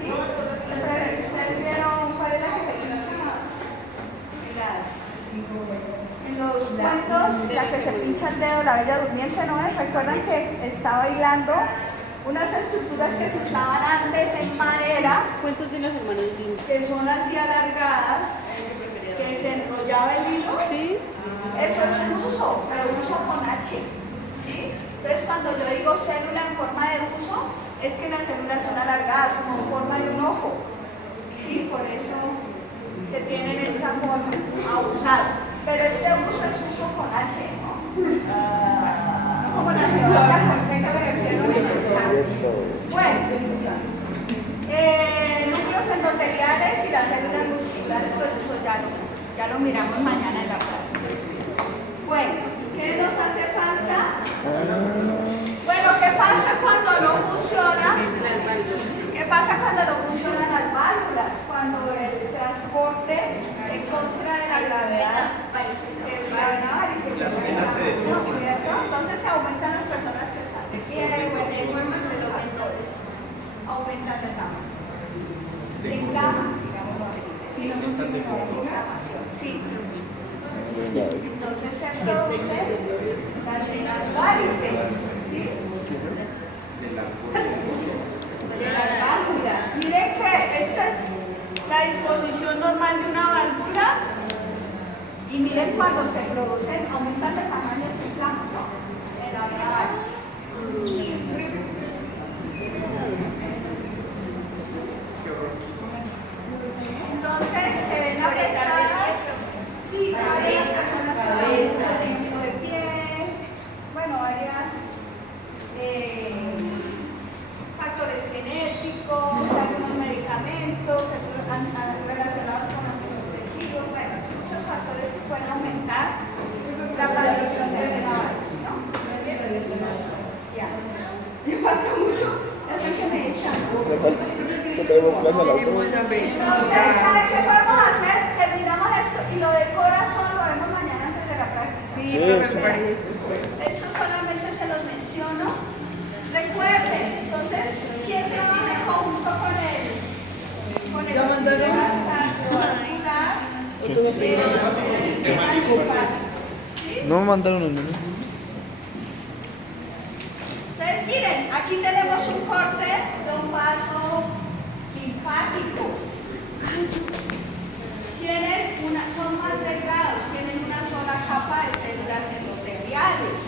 ¿Sí? ¿Ustedes vieron cuál es la que se pincha? En los cuentos, la que se pincha el dedo, la bella durmiente, ¿no es? ¿Recuerdan que estaba hilando unas estructuras que se usaban antes en madera? Cuentos de los hermanos Grimm. Que son así alargadas, que se enrollaba el hilo. Sí. Eso es un uso, pero uso con H. ¿Sí? Entonces cuando yo digo célula en forma de uso, es que las células son alargadas, como en forma de un ojo. ¿Sí? Por eso se tienen esta forma a usar. Pero este uso es uso con H, ¿no? No como la cebolla con C que me pusieron en el examen. Bueno, núcleos endoteliales y las células musculares, pues eso ya lo miramos mañana en la clase. Bueno, ¿qué nos hace falta? Bueno, ¿qué pasa cuando no funciona? ¿Qué pasa cuando no funcionan las válvulas? Cuando el transporte en contra de la gravedad es entonces se aumentan las personas que están de pie, aumentan el tamaño. Se inflama, digámoslo así. Sí, inflamación. Sí. Entonces se produce las varices, ¿sí? De las válvulas. Miren que esta es la disposición normal de una válvula y miren cuando se producen, aumentan de tamaño, se inflaman, ¿no? En la vena varice. Entonces se ven afectadas, sí, varias personas de pie, bueno, varias factores genéticos, algunos medicamentos relacionados con los objetivos, bueno, muchos factores que pueden aumentar la aparición de vena varice, ¿no? Ya. ¿Me falta mucho? Es lo que me echan. Que tenemos clase a la Entonces, ¿saben qué podemos hacer? Terminamos esto y lo de corazón lo vemos mañana antes de la práctica. Esto solamente se los menciono. Recuerden, entonces, ¿quién trabaja junto con él? Con el sistema cardiovascular, sistema linfático. ¿Sí? No me mandaron el menú. Entonces, miren, aquí tenemos un corte de un vaso linfático. Son más delgados, tienen una sola capa de células endoteliales.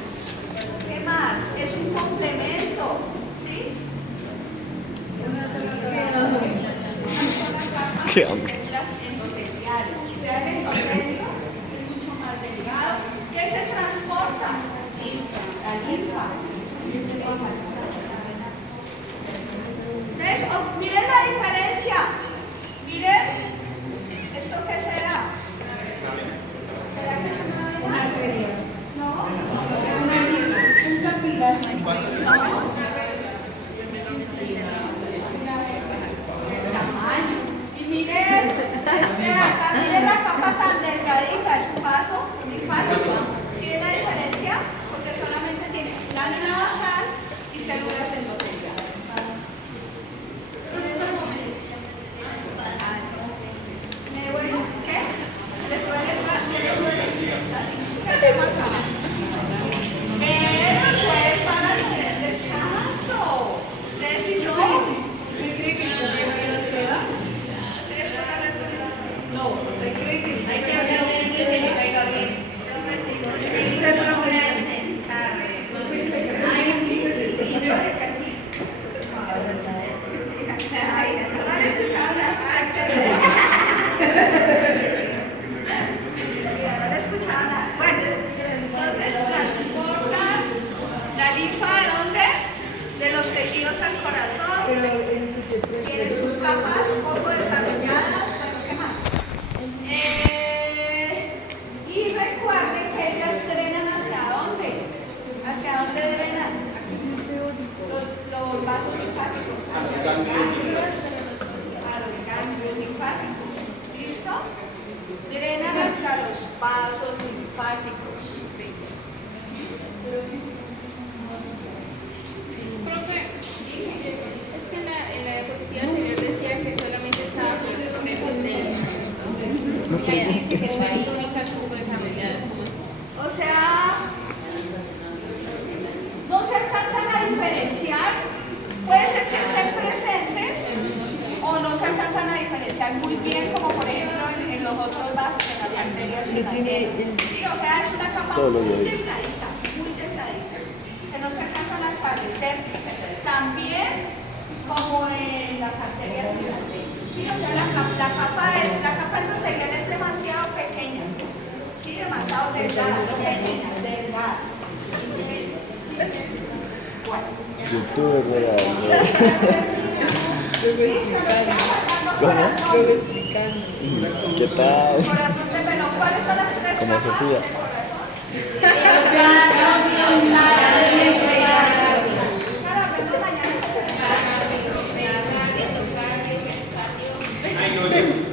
¿Qué más? Es un complemento, ¿sí? Una sola capa de Qué hambre. células endoteliales. O sea, el endotelio es mucho más delgado. ¿Qué se transporta? La linfa. Entonces, miren la diferencia. Miren, ¿esto qué será? ¿Será que es una arteria? No, un capilar. El tamaño. Y miren, acá, miren la capa tan delgadita, es un vaso linfático. ¿Sí ven la diferencia? Porque solamente tiene lámina basal y células endoteliales. ¿Me duele? ¿Qué? ¿Le duele el brazo? La cintura te mata. Pero pueden para tener descanso. Ustedes y yo. ¿Usted cree que el gobierno de la ciudad? ¿Sí es una No, ¿usted cree que hay que hablar de eso que le caiga bien? Y aquí se ubica como de familia. O sea, no se alcanzan a diferenciar. Puede ser que estén presentes o no se alcanzan a diferenciar muy bien, como por ejemplo en los otros vasos, en las arterias. No tiene Sí, o sea, es una capa Todo lo muy de ahí. delgadita, que no se alcanzan a establecer también como en las arterias y las venas. Sí, o sea, la capa endotelial es demasiado pequeña, sí, demasiado delgada, delgada. Bueno. YouTube, ¿verdad? Luego explicando. ¿Qué tal? Corazón de melón, ¿cuáles son las tres Como capas Sofía. del corazón? Claro, hablando mañana. Ay, no, ya.